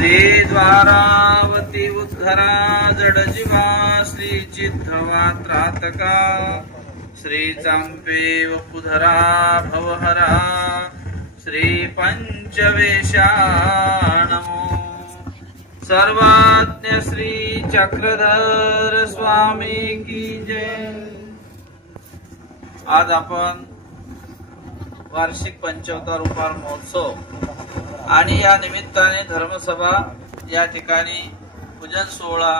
श्रीद्वारावती उद्धरा जडजीवा श्रीचिद्धवा त्रातका श्रीचांपे वपुधरा भवहरा श्रीपंचवेशा नमो। सर्वाज्ञ श्री चक्रधर स्वामी की जय। आज आपण वार्षिक पंचावतार उपार महोत्सव आणि या निमित्ताने धर्मसभा या ठिकाणी पूजन सोहळा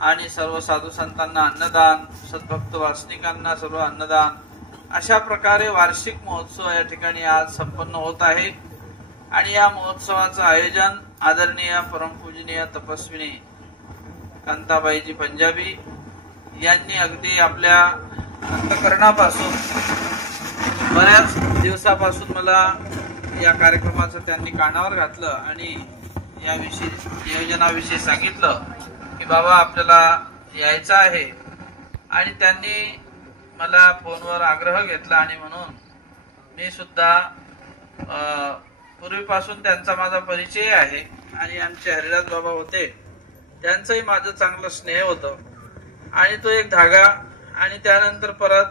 आणि सर्व साधू संतांना अन्नदान, सद्भक्त वासनिकांना सर्व अन्नदान, अशा प्रकारे वार्षिक महोत्सव या ठिकाणी आज संपन्न होत आहे। आणि या महोत्सवाचं आयोजन आदरणीय परमपूजनीय तपस्विनी कांताबाईजी पंजाबी यांनी अगदी आपल्या अंतःकरणापासून बऱ्याच दिवसापासून मला या कार्यक्रमाचं त्यांनी कानावर घातलं आणि याविषयी नियोजनाविषयी सांगितलं की बाबा आपल्याला यायचं आहे। आणि त्यांनी मला फोनवर आग्रह घेतला आणि म्हणून मी सुद्धा पूर्वीपासून त्यांचा माझा परिचय आहे आणि आमचे हरिदास बाबा होते, त्यांचंही माझं चांगलं स्नेह होतं आणि तो एक धागा। आणि त्यानंतर परत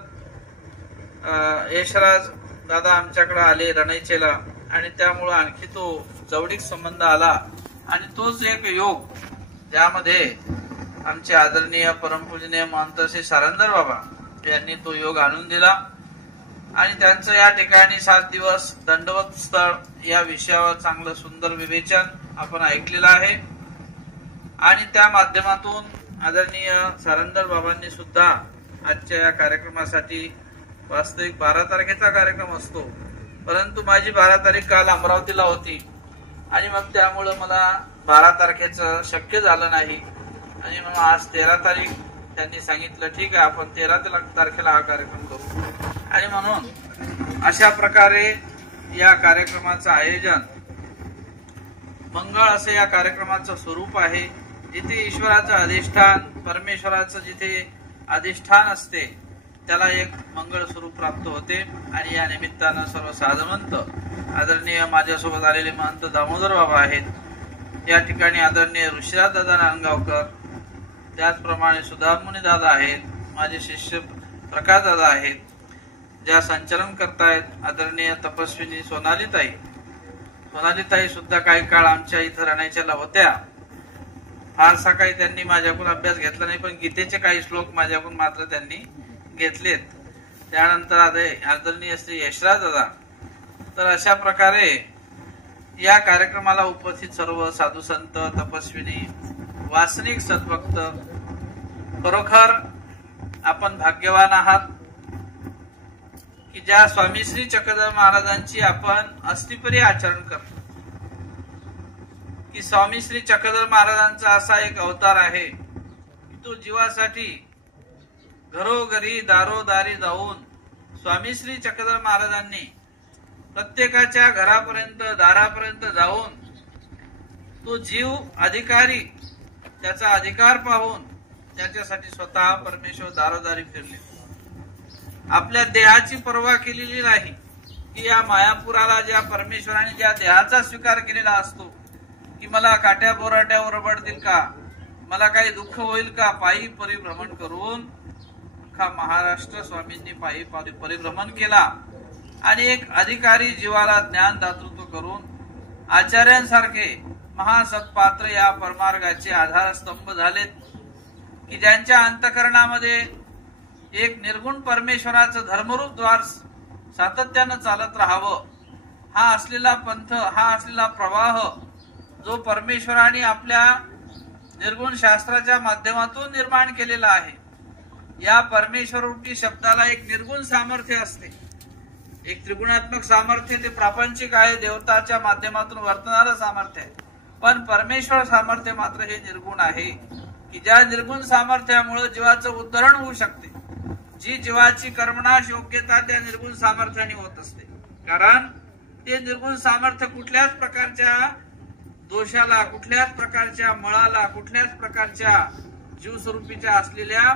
यशराज दादा आमच्याकडे आले रणैचेला आणि त्यामुळे आणखी तो जवळीक संबंध आला आणि तोच एक योग ज्यामध्ये आमचे आदरणीय परमपूजनीय महंत श्री सारंदर बाबा यांनी तो योग आणून दिला। आणि त्यांचं या ठिकाणी 7 दिवस दंडवत स्थळ या विषयावर चांगलं सुंदर विवेचन आपण ऐकलेलं आहे। आणि त्या माध्यमातून आदरणीय सारंदर बाबांनी सुद्धा आजच्या या कार्यक्रमासाठी वास्तविक 12 तारखेचा कार्यक्रम असतो, परंतु माझी 12 तारीख काल अमरावतीला होती आणि मग त्यामुळे मला 12 तारखेचं शक्य झालं नाही आणि म्हणून आज 13 तारीख त्यांनी सांगितलं ठीक आहे आपण 13 तारखेला हा कार्यक्रम करू। आणि म्हणून अशा प्रकारे या कार्यक्रमाचं आयोजन मंगळ असं या कार्यक्रमाचं स्वरूप आहे। जिथे ईश्वराचं अधिष्ठान, परमेश्वराचं जिथे अधिष्ठान असते त्याला एक मंगळ स्वरूप प्राप्त होते। आणि या निमित्तानं सर्व साधुमंत आदरणीय माझ्यासोबत आलेले महंत दामोदर बाबा आहेत, या ठिकाणी आदरणीय ऋषिराज दादा नांदगावकर, त्याचप्रमाणे सुधामुनी दादा आहेत, माझे शिष्य प्रकाश दादा आहेत, ज्या संचलन करतायत आदरणीय तपस्विनी सोनालीताई सुद्धा काही काळ आमच्या इथं राहण्याच्या होत्या। फारसा काही त्यांनी माझ्याकडून अभ्यास घेतला नाही, पण गीतेचे काही श्लोक माझ्याकडून मात्र त्यांनी घेतलेत। त्यानंतर आदरणीय श्री यशराज दादा। तर अशा प्रकारे या कार्यक्रमाला उपस्थित सर्व साधू संत, तपस्विनी, वासनिक, सद्भक्त, खरोखर आपण भाग्यवान आहात की ज्या स्वामी श्री चक्रधर महाराजांची आपण अस्थिपरी आचरण करतो। की स्वामी श्री चक्रधर महाराजांचा असा एक अवतार आहे की तो जीवासाठी घरोघरी दारोदारी जाऊन स्वामी श्री चक्रधर महाराजांनी प्रत्येकाच्या घरापर्यंत दारापर्यंत जाऊन तो जीव अधिकारी त्याचा अधिकार पाहून त्याच्यासाठी स्वतः परमेश्वर दारोदारी फिरले। आपल्या देहाची पर्वा केलेली नाही की या मायापुराला ज्या परमेश्वराने ज्या देहाचा स्वीकार केलेला असतो की मला काट्या बोराट्यावर ओरबडतील का, मला काही दुःख होईल का, पायी परिभ्रमण करून अख्खा महाराष्ट्र स्वामींनी पायी परिभ्रमण केला आणि एक अधिकारी जीवाला ज्ञान दातृत्व करून आचार्यांसारखे महासत्पात्र या परमार्गाचे आधारस्तंभ झालेत की ज्यांच्या अंतःकरणामध्ये एक निर्गुण परमेश्वराचं धर्मरूप द्वार सातत्यानं चालत राहावं, हा असलेला पंथ, हा असलेला प्रवाह जो परमेश्वराने आपल्या निर्गुण शास्त्राच्या माध्यमातून निर्माण केलेला आहे। या परमेश्वर रूपी शब्दाला एक निर्गुण सामर्थ्य असते, एक त्रिगुणात्मक सामर्थ्य, ते प्रापंचिक आहे, देवताच्या माध्यमातून वर्तणारं सामर्थ्य आहे, पण परमेश्वर सामर्थ्य मात्र हे निर्गुण आहे की ज्या निर्गुण सामर्थ्यामुळे जीवाचं उद्धरण होऊ शकते। जी जीवाची कर्मणाश योग्यता त्या निर्गुण सामर्थ्याने होत असते, कारण ते निर्गुण सामर्थ्य कुठल्याच प्रकारच्या दोषाला, कुठल्याच प्रकारच्या मळाला, कुठल्याच प्रकारच्या जीवस्वरूपीच्या असलेल्या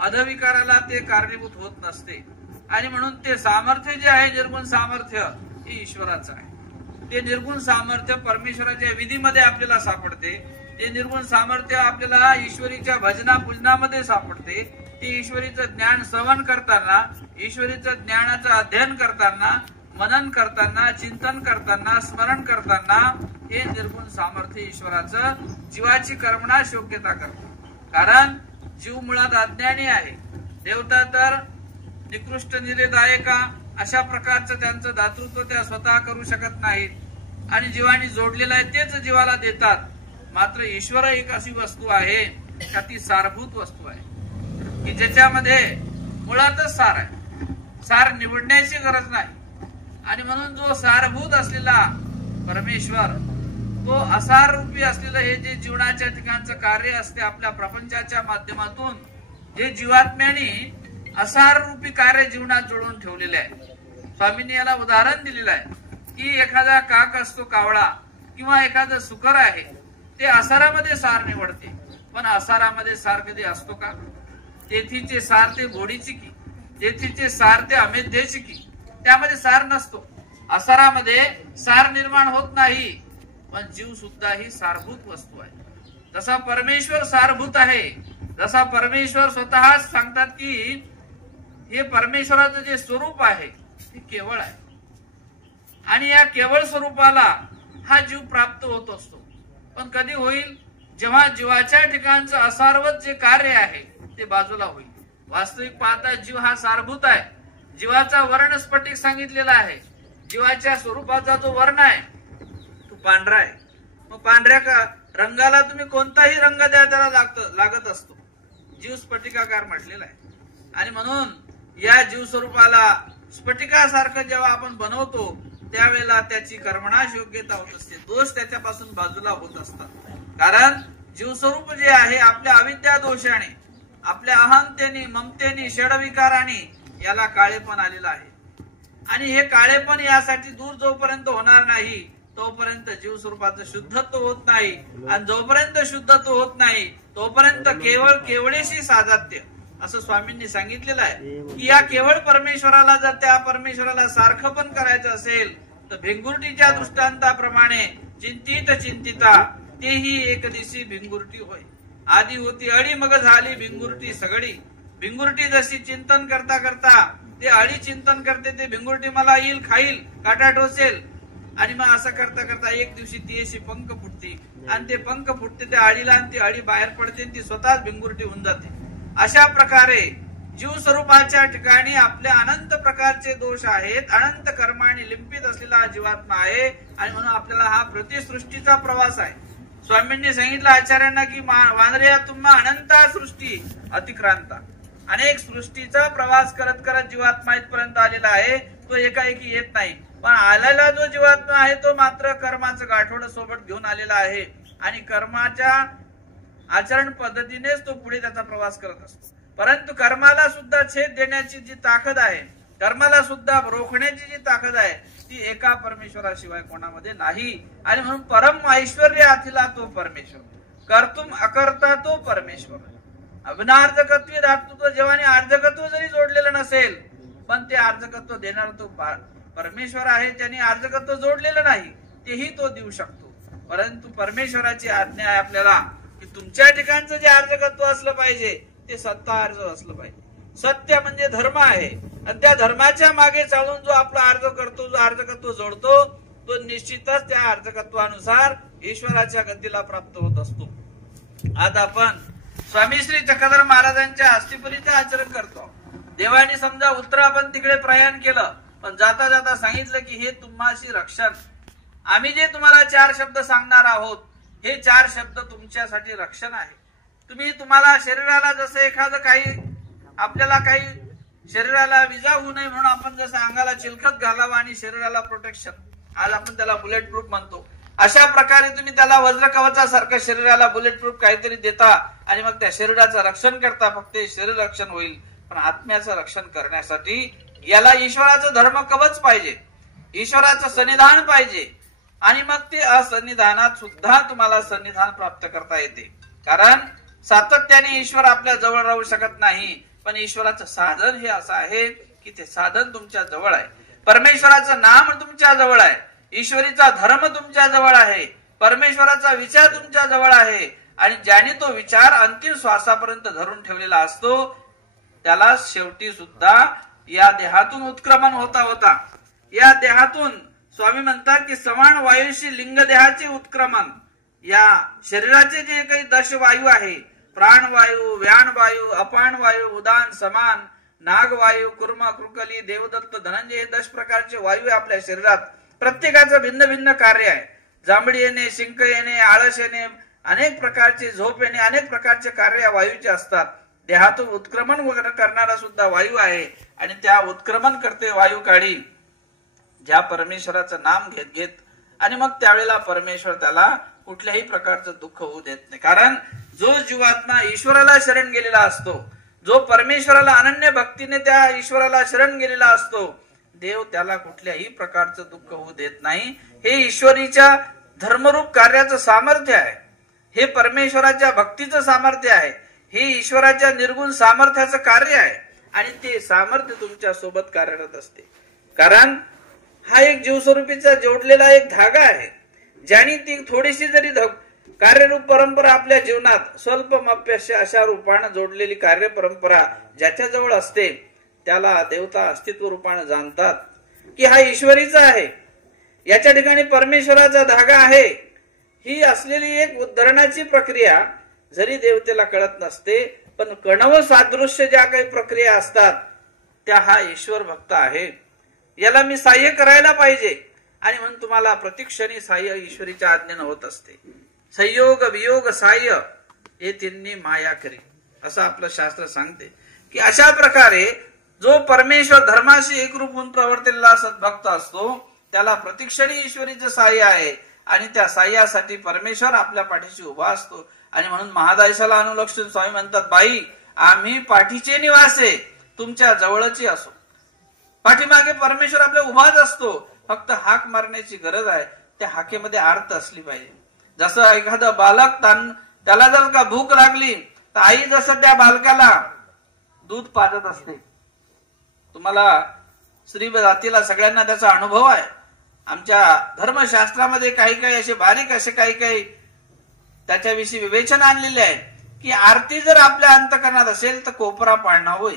अधविकाराला ते कारणीभूत होत नसते। आणि म्हणून ते सामर्थ्य जे आहे निर्गुण सामर्थ्य हे ईश्वराचं आहे। ते निर्गुण सामर्थ्य परमेश्वराच्या विधीमध्ये आपल्याला सापडते. ते निर्गुण सामर्थ्य आपल्याला ईश्वरीच्या भजना पूजनामध्ये सापडते. ते ईश्वरीचं ज्ञान श्रवण करताना, ईश्वरीचं ज्ञानाचं अध्ययन करताना, मनन करताना, चिंतन करताना, स्मरण करताना हे निर्गुण सामर्थ्य ईश्वराचं जीवाची कर्मणास योग्यता करते. कारण जीव मुळात अज्ञानी आहे. देवता तर निकृष्ट निरेदायका अशा प्रकारचं त्यांचं दातृत्व त्या स्वतः करू शकत नाहीत आणि जीवानी जोडलेलं आहे तेच जीवाला देतात. मात्र ईश्वर एक अशी वस्तू आहे का ती सारभूत वस्तू आहे की ज्याच्यामध्ये मुळातच सार आहे. सार निवडण्याची गरज नाही. आणि म्हणून जो सारभूत असलेला परमेश्वर, तो असार रूपी असलेलं हे जे जीवनाच्या ठिकाणचं कार्य असते आपल्या प्रपंचाच्या माध्यमातून, हे जीवात्म्याने असार रूपी कार्य जीवनात जोडून ठेवलेले आहे. स्वामींनी याला उदाहरण दिलेलं आहे की एखादा काक असतो कावळा किंवा एखादं सुकर आहे, ते असारामध्ये सार निवडते. पण असारामध्ये सार कधी असतो का? तेथीचे सार ते गोडीची की, तेथीचे सार ते अमेध्येची की, त्यामध्ये सार नसतो. असारामध्ये सार निर्माण होत नाही. पण जीव सुद्धा ही सारभूत वस्तू आहे. जसा परमेश्वर सारभूत आहे, जसा परमेश्वर स्वतः सांगतात की हे परमेश्वराचं जे स्वरूप आहे ते केवळ आहे आणि या केवळ स्वरूपाला हा जीव प्राप्त होत असतो. पण कधी होईल? जेव्हा जीवाच्या ठिकाणचं असारवत जे कार्य आहे ते बाजूला होईल. वास्तविक पाहता जीव हा सारभूत आहे. जीवाचा वर्ण स्फटिक सांगितलेला आहे. जीवाच्या स्वरूपाचा जो वर्ण आहे तो पांढरा आहे. मग पांढऱ्या रंगाला तुम्ही कोणताही रंग द्या त्याला लागत असतो. जीव स्फटिकाकार म्हटलेला आहे. आणि म्हणून या जीव स्वरूपाला स्फटिकासारखं जेव्हा आपण बनवतो त्यावेळेला त्याची कर्मणास योग्यता होत असते. दोष त्याच्यापासून बाजूला होत असतात. कारण जीवस्वरूप जे आहे आपल्या अविद्या दोषाने, आपल्या अहंतेने, ममतेने, षडविकाराने याला काळेपण आलेलं आहे. आणि हे काळेपण यासाठी दूर जोपर्यंत होणार नाही तोपर्यंत जीव स्वरूपाचं शुद्धत्व होत नाही. आणि जोपर्यंत शुद्धत्व होत नाही तोपर्यंत केवळ केवळेशी साधात्य असं स्वामींनी सांगितलेलं आहे की या केवळ परमेश्वराला जर त्या परमेश्वराला सारखं पण करायचं असेल तर भिंगुर्टीच्या दृष्टांताप्रमाणे चिंतित चिंतिता तेही एक दिवशी भिंगुर्टी होय. आधी होती अळी मग झाली भिंगुर्टी सगळी. भिंगुर्टी जशी चिंतन करता करता ते अळी चिंतन करते, ते भिंगुर्टी मला येईल, खाईल, काटा टोचेल. आणि मग असं करता करता एक दिवशी ती अशी पंख फुटते आणि ते पंख फुटते त्या अळीला आणि ती अळी बाहेर पडते आणि ती स्वतःच भिंगुर्टी होऊन जाते. अशा प्रकारे जीव स्वरूपाच्या ठिकाणी आपले अनंत प्रकारचे दोष आहेत. अनंत कर्माने लिंपित असलेला हा जीवात्मा आहे. आणि म्हणून आपल्याला हा प्रतिसृष्टीचा प्रवास आहे. स्वामींनी सांगितलं आचार्यांना की वानरिया तुम्हा अनंता सृष्टी अतिक्रांता. अनेक सृष्टीचा प्रवास करत करत जीवात्मा इथपर्यंत आलेला आहे. तो एकाएकी येत नाही. पण आलेला जो जीवात्मा आहे तो मात्र कर्माचं गाठोडं सोबत घेऊन आलेला आहे आणि कर्माच्या आचरण पद्धतीनेच तो पुढे त्याचा प्रवास करत असतो. परंतु कर्माला सुद्धा छेद देण्याची जी ताकद आहे, कर्माला सुद्धा रोखण्याची जी ताकद आहे ती एका परमेश्वराशिवाय कोणामध्ये नाही. आणि म्हणून परम ऐश्वर्य आथिला तो परमेश्वर, कर्तुम अकर्ता तो परमेश्वर. अविनार्जकत्व धातुत्व जेव्हा अर्जकत्व जरी जोडलेलं नसेल पण ते अर्जकत्व देणार तो परमेश्वर आहे. ज्यांनी अर्जकत्व जोडलेलं नाही तेही तो देऊ शकतो. परंतु परमेश्वराची आज्ञा आहे आपल्याला की तुमच्या ठिकाणचं जे अर्जकत्व असलं पाहिजे ते सत्ता अर्ज असलं पाहिजे. सत्य म्हणजे धर्म आहे आणि त्या धर्माच्या मागे चालून जो आपला अर्ज करतो, जो अर्जकत्व जोडतो तो निश्चितच त्या अर्जकत्वानुसार ईश्वराच्या गतीला प्राप्त होत असतो. आज आपण स्वामी श्री चक्रधर महाराजांच्या अस्थीपरीचे आचरण करतो. देवाने समजा उत्तरापण तिकडे प्रयाण केलं पण जाता जाता सांगितलं की हे तुम्हाशी रक्षण. आम्ही जे तुम्हाला 4 शब्द सांगणार आहोत हे 4 शब्द तुमच्यासाठी रक्षण आहे. तुम्हाला शरीराला जसं एखादं काही आपल्याला काही शरीराला विजा होऊ नये म्हणून आपण जसं अंगाला चिलखत घालावं आणि शरीराला प्रोटेक्शन, आज आपण त्याला बुलेट प्रूफ म्हणतो, अशा प्रकारे तुम्ही त्याला वज्र कवचासारखं शरीराला बुलेट प्रूफ काहीतरी देता आणि मग त्या शरीराचं रक्षण करता. फक्त शरीर रक्षण होईल पण आत्म्याचं रक्षण करण्यासाठी याला ईश्वराचं धर्म कवच पाहिजे, ईश्वराचं सन्निधान पाहिजे. आणि मग ते असन्निधानात सुद्धा तुम्हाला सन्निधान प्राप्त करता येते. कारण सातत्याने ईश्वर आपल्या जवळ राहू शकत नाही. पण ईश्वराचं साधन हे असं आहे की ते साधन तुमच्या जवळ आहे. परमेश्वराचं नाम तुमच्या जवळ आहे. ईश्वरीचा धर्म तुमच्या जवळ आहे, परमेश्वराचा विचार तुमच्या जवळ आहे, आणि ज्याने तो विचार अंतिम श्वासापर्यंत धरून ठेवलेला असतो त्याला शेवटी सुद्धा या देहातून उत्क्रमण होता होता, या देहातून स्वामी म्हणतात की समान वायूशी लिंग देहाचे उत्क्रमण, या शरीराचे जे काही दशवायू आहे, प्राणवायू, व्यानवायू, अपानवायू, उदान, समान, नागवायू, कुर्म, कृकली, देवदत्त, धनंजय, हे 10 प्रकारचे वायू आहे आपल्या शरीरात. प्रत्येकाचं भिन्न भिन्न कार्य आहे. जांभळी येणे, शिंक येणे, आळस येणे, अनेक प्रकारचे झोप येणे, अनेक प्रकारचे कार्य या वायूचे असतात. देहातून उत्क्रमण वगैरे करणारा सुद्धा वायू आहे, आणि त्या उत्क्रमण करते वायू काढी ज्या परमेश्वराचं नाम घेत घेत, आणि मग त्यावेळेला परमेश्वर त्याला कुठल्याही प्रकारचं दुःख होऊ देत नाही. कारण जो जीवात्मा ईश्वराला शरण गेलेला असतो, जो परमेश्वराला अनन्य भक्तीने त्या ईश्वराला शरण गेलेला असतो, देव त्याला कुठल्याही प्रकारचं दुःख होऊ देत नाही. हे ईश्वरीच्या धर्मरूप कार्याचं सामर्थ्य आहे, हे परमेश्वराच्या भक्तीचं सामर्थ्य आहे, हे ईश्वराच्या निर्गुण सामर्थ्याचं कार्य आहे, आणि ते सामर्थ्य तुमच्या सोबत कार्यरत असते. कारण हा एक जीवस्वरूपीचा जोडलेला एक धागा आहे, ज्याने ती थोडीशी जरी कार्यरूप परंपरा आपल्या जीवनात स्वल्पमप्यस्य अशा रूपाने जोडलेली कार्य परंपरा ज्याच्या जवळ असते त्याला देवता अस्तित्व रूपाने जाणतात की हा ईश्वरीचा आहे, याच्या ठिकाणी परमेश्वराचा धागा आहे. ही असलेली एक उद्धरणाची प्रक्रिया जरी देवतेला कळत नसते, पण कणव सादृश्य ज्या काही प्रक्रिया असतात त्या हा ईश्वर भक्त आहे, याला मी सहाय्य करायला पाहिजे, आणि म्हणून तुम्हाला प्रतिक्षणी सहाय्य ईश्वरीच्या आज्ञेने होत असते. संयोग वियोग सहाय्य हे तिन्ही माया करी, असं आपलं शास्त्र सांगते की अशा प्रकारे जो परमेश्वर धर्माशी एकरूप होऊन प्रवर्तिलेला सद्भक्त असतो त्याला प्रतिक्षणी ईश्वरीचे सहाय्य आहे, आणि त्या सहाय्यासाठी परमेश्वर आपल्या पाठीशी उभा असतो. आणि म्हणून महादायशाला अनुलक्षून स्वामी म्हणतात, बाई आम्ही पाठीचे निवासे तुमच्या जवळची असो. पाठीमागे परमेश्वर आपल्या उभाच असतो, फक्त हाक मारण्याची गरज आहे. त्या हाकेमध्ये अर्थ असली पाहिजे. जसं एखादा बालक त्याला जर का भूक लागली तर आई जसं त्या बालकाला दूध पाजत असते. तुम्हाला स्त्री जातीला सगळ्यांना त्याचा अनुभव आहे. आमच्या धर्मशास्त्रामध्ये काही काही असे बारीक असे काही काही त्याच्याविषयी विवेचन आणलेले आहे की आरती जर आपल्या अंतकरणात असेल तर कोपरा पाळणं होय.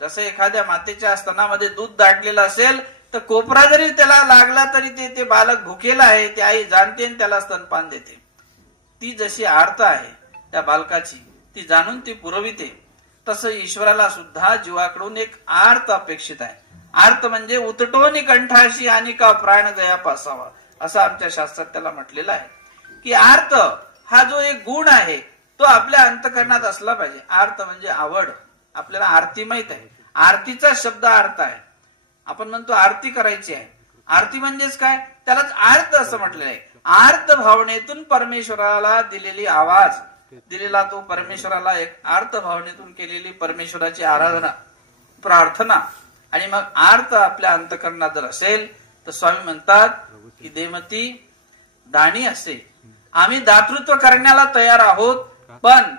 जसं एखाद्या मातेच्या स्तनामध्ये दूध दाटलेलं असेल तर कोपरा जरी त्याला लागला तरी ते बालक भुकेला आहे ते आई जाणते आणि त्याला स्तनपान देते. ती जशी आर्त आहे त्या बालकाची ती जाणून ती पुरविते, तसं ईश्वराला सुद्धा जीवाकडून एक आर्त अपेक्षित आहे. आर्त म्हणजे उतटोनी कंठाशी आणि का प्राण गया पासावा, असं आमच्या शास्त्रात त्याला म्हटलेलं आहे की आर्त हा जो एक गुण आहे तो आपल्या अंतकरणात असला पाहिजे. आर्त म्हणजे आवड. आपल्याला आरती माहित आहे, आरतीचा शब्द अर्थ आहे. आपण म्हणतो आरती करायची आहे. आरती म्हणजेच काय, त्यालाच आर्त असं म्हटलेलं आहे. आर्त भावनेतून परमेश्वराला दिलेली आवाज दिलेला तो परमेश्वराला एक आर्त भावनेतून केलेली परमेश्वराची आराधना प्रार्थना. आणि मग आर्त आपल्या अंतकरणात जर असेल तर स्वामी म्हणतात की देवमती दाणी असे, आम्ही दातृत्व करण्याला तयार आहोत, पण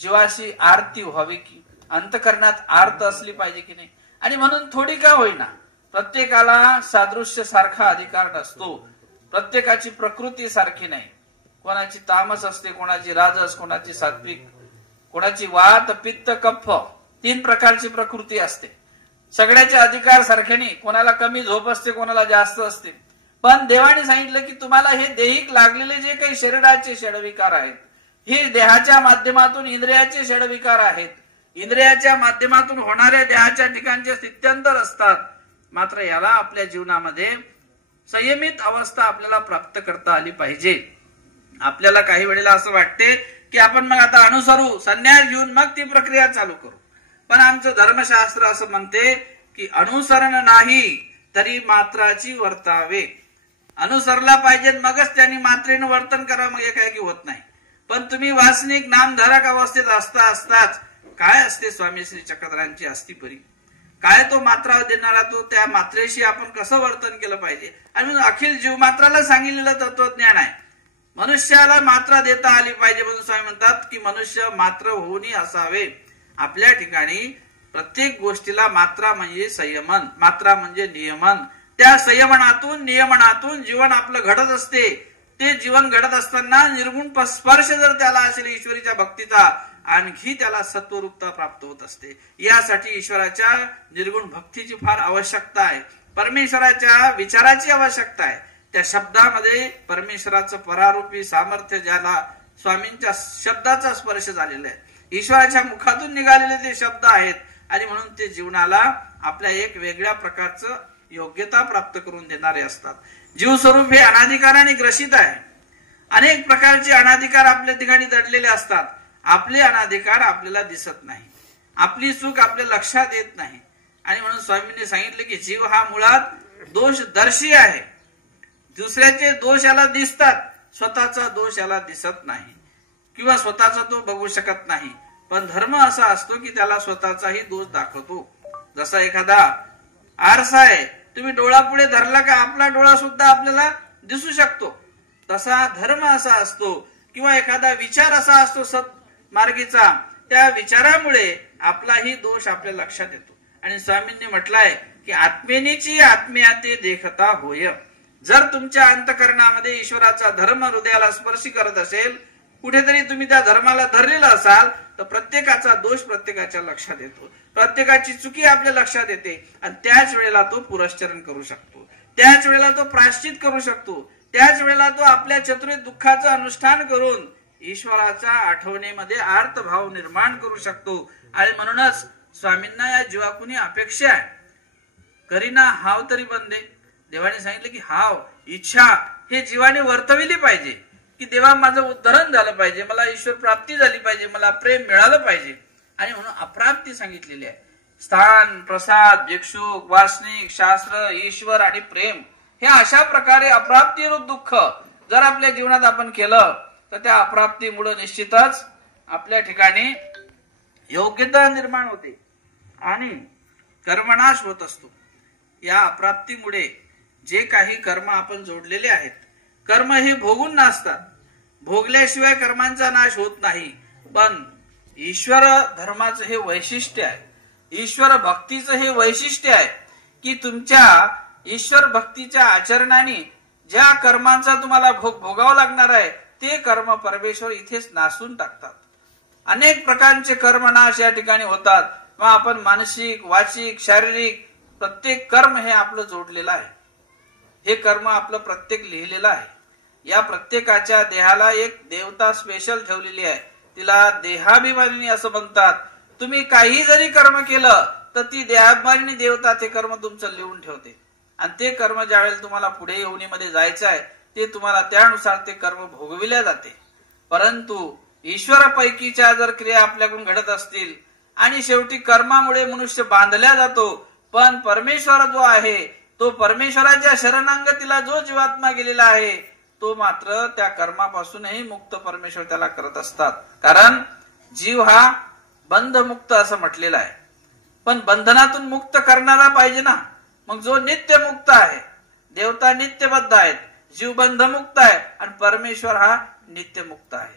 जीवाशी आरती व्हावी की अंतकरणात आर्त असली पाहिजे की नाही. आणि म्हणून थोडी का होईना प्रत्येकाला सादृश्य सारखा अधिकार नसतो. प्रत्येकाची प्रकृती सारखी नाही. कोणाची तामस असते, कोणाची राजस, कोणाची सात्विक, कोणाची वात पित्त कफ, 3 प्रकारची प्रकृती असते. सगळ्याचे अधिकार सारखे नाही. कोणाला कमी झोप असते, कोणाला जास्त असते. पण देवाने सांगितलं की तुम्हाला हे देहिक लागलेले जे काही शरीराचे षडविकार आहेत हे देहाच्या माध्यमातून इंद्रियाचे षडविकार आहेत. इंद्रियाच्या माध्यमातून होणाऱ्या देहाच्या ठिकाणचे स्थित्यंतर असतात. मात्र याला आपल्या जीवनामध्ये संयमित अवस्था आपल्याला प्राप्त करता आली पाहिजे. आपल्याला काही वेळेला असं वाटते की आपण मग आता अनुसरू, संन्यास घेऊन मग ती प्रक्रिया चालू करू. पण आमचं धर्मशास्त्र असं म्हणते की अनुसरण नाही तरी मात्राची वर्तावे. अनुसरला पाहिजे मगच त्यांनी मात्रेनं वर्तन करावं, मग एकाएकी होत नाही. पण तुम्ही वासनिक नामधारक अवस्थेत असताच काय असते स्वामी श्री चक्रधरांची अस्थिपरी, काय तो मात्रा देणारा तो त्या मात्रेशी आपण कसं वर्तन केलं पाहिजे. आणि अखिल जीवमात्राला सांगितलेलं तत्वज्ञान आहे. मनुष्याला मात्रा देता आली पाहिजे म्हणून स्वामी म्हणतात की मनुष्य मात्र होऊनी असावे. आपल्या ठिकाणी प्रत्येक गोष्टीला मात्रा म्हणजे संयमन, मात्रा म्हणजे नियमन, त्या संयमनातून नियमनातून जीवन आपलं घडत असते. ते जीवन घडत असताना निर्गुण स्पर्श जर त्याला असेल ईश्वरीच्या भक्तीचा, आणखी त्याला सत्वरूपता प्राप्त होत असते. यासाठी ईश्वराच्या निर्गुण भक्तीची फार आवश्यकता आहे. परमेश्वराच्या विचाराची आवश्यकता आहे. त्या शब्दामध्ये परमेश्वराचं परारूपी सामर्थ्य, ज्याला स्वामींच्या शब्दाचा स्पर्श झालेला आहे, ईश्वराच्या मुखातून निघालेले ते शब्द आहेत. आणि म्हणून ते जीवनाला आपल्या एक वेगळ्या प्रकारचं योग्यता प्राप्त करून देणारे असतात. जीवस्वरूप हे अनाधिकाराने ग्रसित आहे. अनेक प्रकारचे अनाधिकार आपल्या ठिकाणी दडलेले असतात. आपले अनाधिकार आपल्याला दिसत नाही, आपली चूक आपल्या लक्षात येत नाही. आणि म्हणून स्वामींनी सांगितले की जीव हा मुळात दोषदर्शी आहे. दुसऱ्याचे दोष याला दिसतात, स्वतःचा दोष याला दिसत नाही किंवा स्वतःचा तो बघू शकत नाही. पण धर्म असा असतो की त्याला स्वतःचाही दोष दाखवतो. जसा एखादा आरसा आहे, तुम्ही डोळा पुढे धरला का आपला डोळा सुद्धा आपल्याला दिसू शकतो. तसा धर्म असा असतो किंवा एखादा विचार असा असतो सत्मार्गीचा, त्या विचारामुळे आपलाही दोष आपल्या लक्षात येतो. आणि स्वामींनी म्हटलंय की आत्मेनीची आत्म्या ते देखता होय. जर तुमच्या अंतकरणामध्ये ईश्वराचा धर्म हृदयाला स्पर्शी करत असेल, कुठेतरी तुम्ही त्या धर्माला धरलेला असाल, तर प्रत्येकाचा दोष प्रत्येकाच्या लक्षात येतो, प्रत्येकाची चुकी आपल्या लक्षात येते. आणि त्याच वेळेला तो पुरस्चरण करू शकतो, त्याच वेळेला तो प्रायश्चित करू शकतो, त्याच वेळेला तो आपल्या चतुर्विध दुःखाचं अनुष्ठान करून ईश्वराच्या आठवणीमध्ये आर्तभाव निर्माण करू शकतो. आणि म्हणूनच स्वामींना या जीवाकुनी अपेक्षा आहे, करीना हाव तरी बंदे. देवाने सांगितलं की हाव, इच्छा हे जीवाने वर्तविली पाहिजे की देवा माझं उद्धरण झालं पाहिजे, मला ईश्वर प्राप्ती झाली पाहिजे, मला प्रेम मिळालं पाहिजे. आणि म्हणून अप्राप्ती सांगितलेली आहे. स्थान, प्रसाद, भिक्षुक, वासनिक, शास्त्र, ईश्वर आणि प्रेम हे अशा प्रकारे अप्राप्ती रूप दुःख जर आपल्या जीवनात आपण केलं, तर त्या अप्राप्तीमुळे निश्चितच आपल्या ठिकाणी योग्यता निर्माण होते आणि कर्मनाश होत असतो. या अप्राप्तीमुळे जे काही कर्म आपण जोडलेले आहेत, कर्म हे भोगून नसतात, भोगल्याशिवाय कर्मांचा नाश होत नाही. पण ईश्वर धर्माचं हे वैशिष्ट्य आहे, ईश्वर भक्तीचं हे वैशिष्ट्य आहे की तुमच्या ईश्वर भक्तीच्या आचरणाने ज्या कर्मांचा तुम्हाला भोग भोगावा लागणार आहे, ते कर्म परमेश्वर इथेच नासून टाकतात. अनेक प्रकारचे कर्मनाश या ठिकाणी होतात. मग आपण मानसिक, वाचिक, शारीरिक प्रत्येक कर्म हे आपलं जोडलेलं आहे. हे कर्म आपलं प्रत्येक लिहिलेलं आहे. या प्रत्येकाच्या देहाला एक देवता स्पेशल ठेवलेली आहे, तिला देहाभिमानिनी असं म्हणतात. तुम्ही काही जरी कर्म केलं तर ती देहाभिमानिनी देवता ते कर्म तुमचं लिहून ठेवते. आणि ते कर्म ज्यावेळेला तुम्हाला पुढे योनीमध्ये जायचं आहे, ते तुम्हाला त्यानुसार ते कर्म भोगविल्या जाते. परंतु ईश्वरापैकीच्या जर क्रिया आपल्याकडून घडत असतील आणि शेवटी कर्मामुळे मनुष्य बांधल्या जातो, पण परमेश्वर जो आहे, तो परमेश्वराच्या शरणांगतीला जो जीवात्मा गेलेला आहे, तो मात्र त्या कर्मापासूनही मुक्त परमेश्वर त्याला करत असतात. कारण जीव हा बंधमुक्त असं म्हटलेला आहे. पण बंधनातून मुक्त करणारा पाहिजे ना. मग जो नित्य मुक्त आहे, देवता नित्यबद्ध आहेत, जीव बंधमुक्त आहे आणि परमेश्वर हा नित्यमुक्त आहे.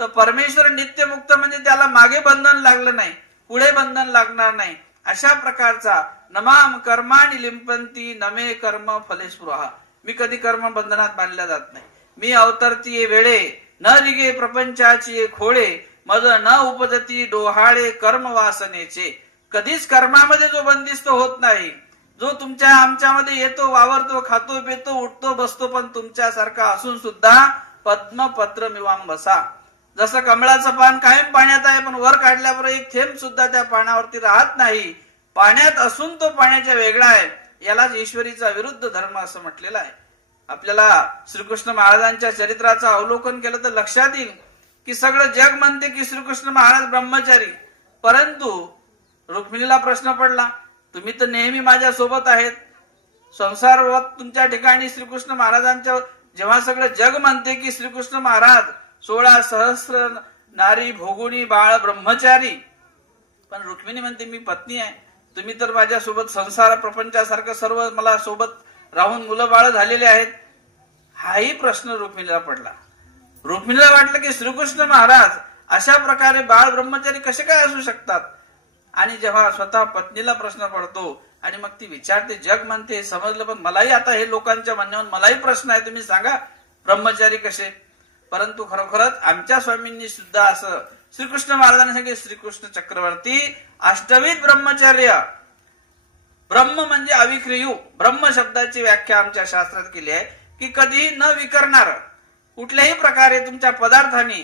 तर परमेश्वर नित्यमुक्त म्हणजे त्याला मागे बंधन लागलं नाही, पुढे बंधन लागणार नाही. अशा प्रकारचा नमाम कर्माणि लिंपंती नमे कर्म फले स्पृहा. मी कधी कर्म बंधनात बांधल्या जात नाही. मी अवतरती वेळे न रिगे प्रपंचाची खोळे, मज न उपजती डोहाळे कर्म वासनेचे. कधीच कर्मामध्ये जो बंदिस्त होत नाही, जो तुमच्या आमच्यामध्ये येतो, वावरतो, खातो, पितो, उठतो, बसतो, पण तुमच्यासारखा असून सुद्धा पद्मपत्र मिवाम बसा. जसं कमळाचं पान कायम पाण्यात आहे, पण वर काढल्यावर एक थेंब सुद्धा त्या पाण्यावरती राहत नाही. पाण्यात असून तो पाण्याच्या वेगळा आहे. यालाच ईश्वरीचा विरुद्ध धर्म असं म्हटलेला आहे. आपल्याला श्रीकृष्ण महाराजांच्या चरित्राचं अवलोकन केलं तर लक्षात येईल की सगळं जग म्हणते की श्रीकृष्ण महाराज ब्रह्मचारी, परंतु रुक्मिणीला प्रश्न पडला, तुम्ही तर नेहमी माझ्या सोबत आहेत, संसारवत तुमच्या ठिकाणी श्रीकृष्ण महाराजांच्या जेव्हा सगळं जग म्हणते की श्रीकृष्ण महाराज 16 सहस्र नारी भोगुनी बाळ ब्रह्मचारी, पण रुक्मिणी म्हणते मी पत्नी आहे, तुम्ही तर माझ्या सोबत संसार प्रपंचासारखं सर्व मला सोबत राहून मुलं बाळ झालेले आहेत. हाही प्रश्न रुक्मिणीला पडला. रुक्मिणीला वाटलं की श्रीकृष्ण महाराज अशा प्रकारे बाळ ब्रह्मचारी कसे काय असू शकतात. आणि जेव्हा स्वतः पत्नीला प्रश्न पडतो आणि मग ती विचारते, जग म्हणते समजलं, पण मलाही आता हे लोकांच्या म्हणण्यावर मलाही प्रश्न आहे, तुम्ही सांगा ब्रह्मचारी कसे. परंतु खरोखरच आमच्या स्वामींनी सुद्धा असं श्रीकृष्ण महाराजांनी सांगितले, श्रीकृष्ण चक्रवर्ती अष्टविध ब्रह्मचर्य, ब्रह्म म्हणजे अविक्रियू, ब्रह्म शब्दाची व्याख्या आमच्या शास्त्रात केली आहे की कधीही न विकरणार, कुठल्याही प्रकारे तुमच्या पदार्थांनी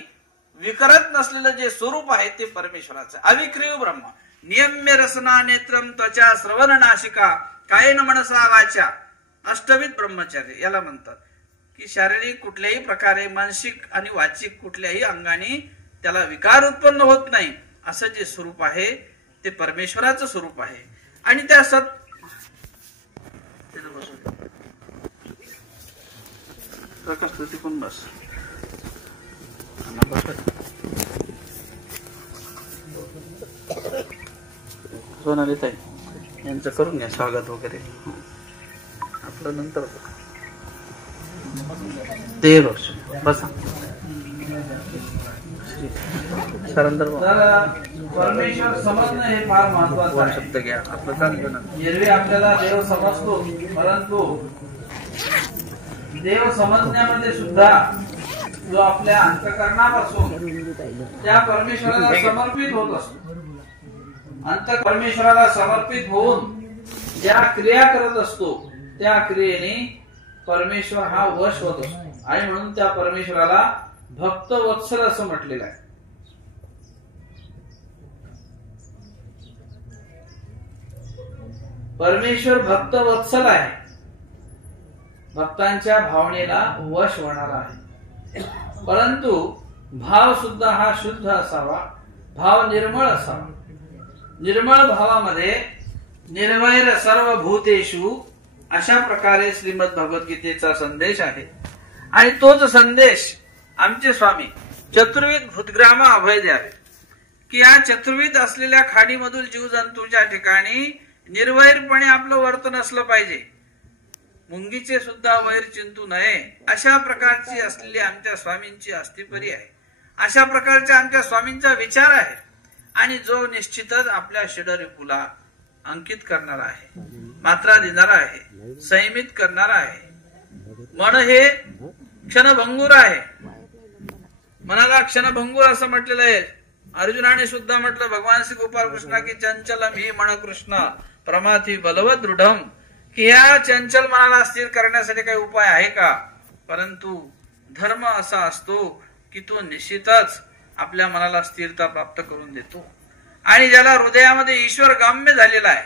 विकरत नसलेलं जे स्वरूप आहे ते परमेश्वराचं अविक्रिय ब्रह्म. नियम्य रसना नेत्रम त्वचा श्रवण नाशिका कायेन मनसा वाचा, अष्टविध ब्रह्मचर्य याला म्हणतात की शारीरिक कुठल्याही प्रकारे मानसिक आणि वाचिक कुठल्याही अंगाने त्याला विकार उत्पन्न होत नाही असं जे स्वरूप आहे ते परमेश्वराचं स्वरूप आहे. आणि त्या प्रकाश पण बस सोनाली ताई यांचं करून घ्या स्वागत वगैरे आपलं नंतर ते बसा. परमेश्वर समजणं हे फार महत्वाचं आहे. शब्द घ्या आपलं चालू. एरवी आपल्याला देव समजतो, परंतु देव समजण्यामध्ये सुद्धा जो आपल्या अंतःकरणापासून त्या परमेश्वराला समर्पित होत असतो, परमेश्वराला समर्पित होऊन ज्या क्रिया करत असतो त्या क्रियेने परमेश्वर हा वश होत असतो. आणि म्हणून त्या परमेश्वराला भक्त वत्सल असं म्हटलेलं आहे. परमेश्वर भक्त वत्सल आहे, भक्तांच्या भावनेला वश होणारा आहे. परंतु भाव सुद्धा हा शुद्ध असावा, भाव निर्मळ असावा. निर्मळ भावामध्ये निर्वैर सर्व भूतेषु अशा प्रकारे श्रीमद भगवद्गीतेचा संदेश आहे. आणि तोच संदेश आमचे स्वामी चतुर्विध भूतग्राम अभय द्यावे की या चतुर्विध असलेल्या खाडीमधील जीवजंतूच्या ठिकाणी निर्वैरपणे आपलं वर्तन असलं पाहिजे. मुंगीचे सुद्धा वैर चिंतू नये अशा प्रकारची असलेली आमच्या स्वामींची अस्तिपरी आहे. अशा प्रकारच्या आमच्या स्वामींचा विचार आहे. आणि जो निश्चितच आपल्या षडरिपुला अंकित करणारा आहे, मात्रा देणारा आहे, संयमित करणारा आहे. मन हे क्षणभंगूर आहे. मनाला क्षणभंगूर असं म्हटलेलं आहे. अर्जुनाने सुद्धा म्हटलं भगवान श्री गोपाल कृष्णा की चंचलम ही मन कृष्ण प्रमाथी बलवत दृढम, की या चंचल मनाला स्थिर करण्यासाठी काही उपाय आहे का. परंतु धर्म असा असतो की तो निश्चितच आपल्या मनाला स्थिरता प्राप्त करून देतो. आणि ज्याला हृदयामध्ये ईश्वर गम्य झालेला आहे,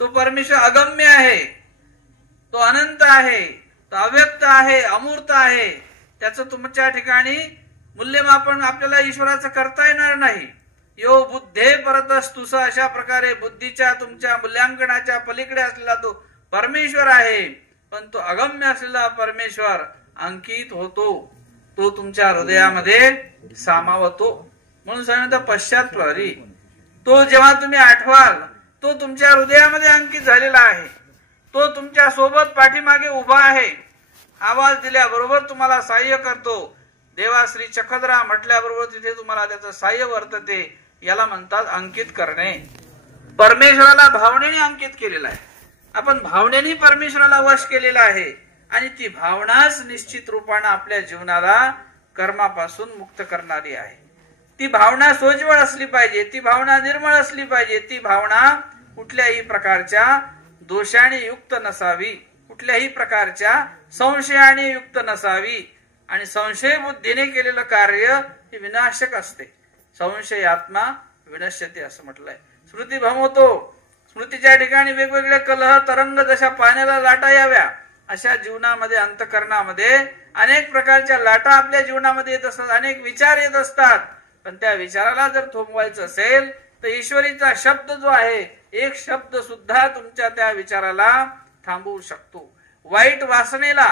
तो परमेश्वर अगम्य आहे, तो अनंत आहे, तो अव्यक्त आहे, अमूर्त आहे. त्याचं तुमच्या ठिकाणी मूल्यमापन आपल्याला ईश्वराचं करता येणार नाही. यो बुद्धे परतस्तुस, अशा प्रकारे बुद्धीच्या तुमच्या मूल्यांकनाच्या पलीकडे असलेला तो परमेश्वर आहे. पण तो अगम्य असलेला परमेश्वर अंकित होतो, तो तुमच्या हृदयामध्ये सामावतो. म्हणून सांगितलं पश्चात प्रहरी, तो जेव्हा तुम्ही आठवाल तो तुमच्या हृदयामध्ये अंकित झालेला आहे. तो तुमच्या सोबत पाठीमागे उभा आहे. आवाज दिल्याबरोबर तुम्हाला सहाय्य करतो. देवाश्री चक्रधरा म्हटल्याबरोबर तिथे तुम्हाला त्याचं सहाय्य वर्तते. याला म्हणतात अंकित करणे. परमेश्वराला भावनेने अंकित केलेला आहे. आपण भावनेने परमेश्वराला वश केलेला आहे. आणि ती भावनाच निश्चित रूपाने आपल्या जीवनाला कर्मापासून मुक्त करणारी आहे. ती भावना सोज्वळ असली पाहिजे, ती भावना निर्मळ असली पाहिजे, ती भावना कुठल्याही प्रकारच्या दोषाने युक्त नसावी, कुठल्याही प्रकारच्या संशयाने युक्त नसावी. आणि संशय बुद्धीने केलेलं कार्य हे विनाशक असते. संशयात्मा विनश्यते असं म्हटलंय. स्मृती भ्रमतो, स्मृतीच्या ठिकाणी वेगवेगळे कलह तरंग जशा पाण्याला लाटा याव्या अशा जीवनामध्ये अंतःकरणामध्ये अनेक प्रकारच्या लाटा आपल्या जीवनामध्ये येत असतात, अनेक विचार येत असतात. पण त्या विचाराला जर थांबवायचं असेल तर ईश्वरीचा शब्द जो आहे, एक शब्द सुद्धा तुमच्या त्या विचाराला थांबवू शकतो. वाईट वासनेला,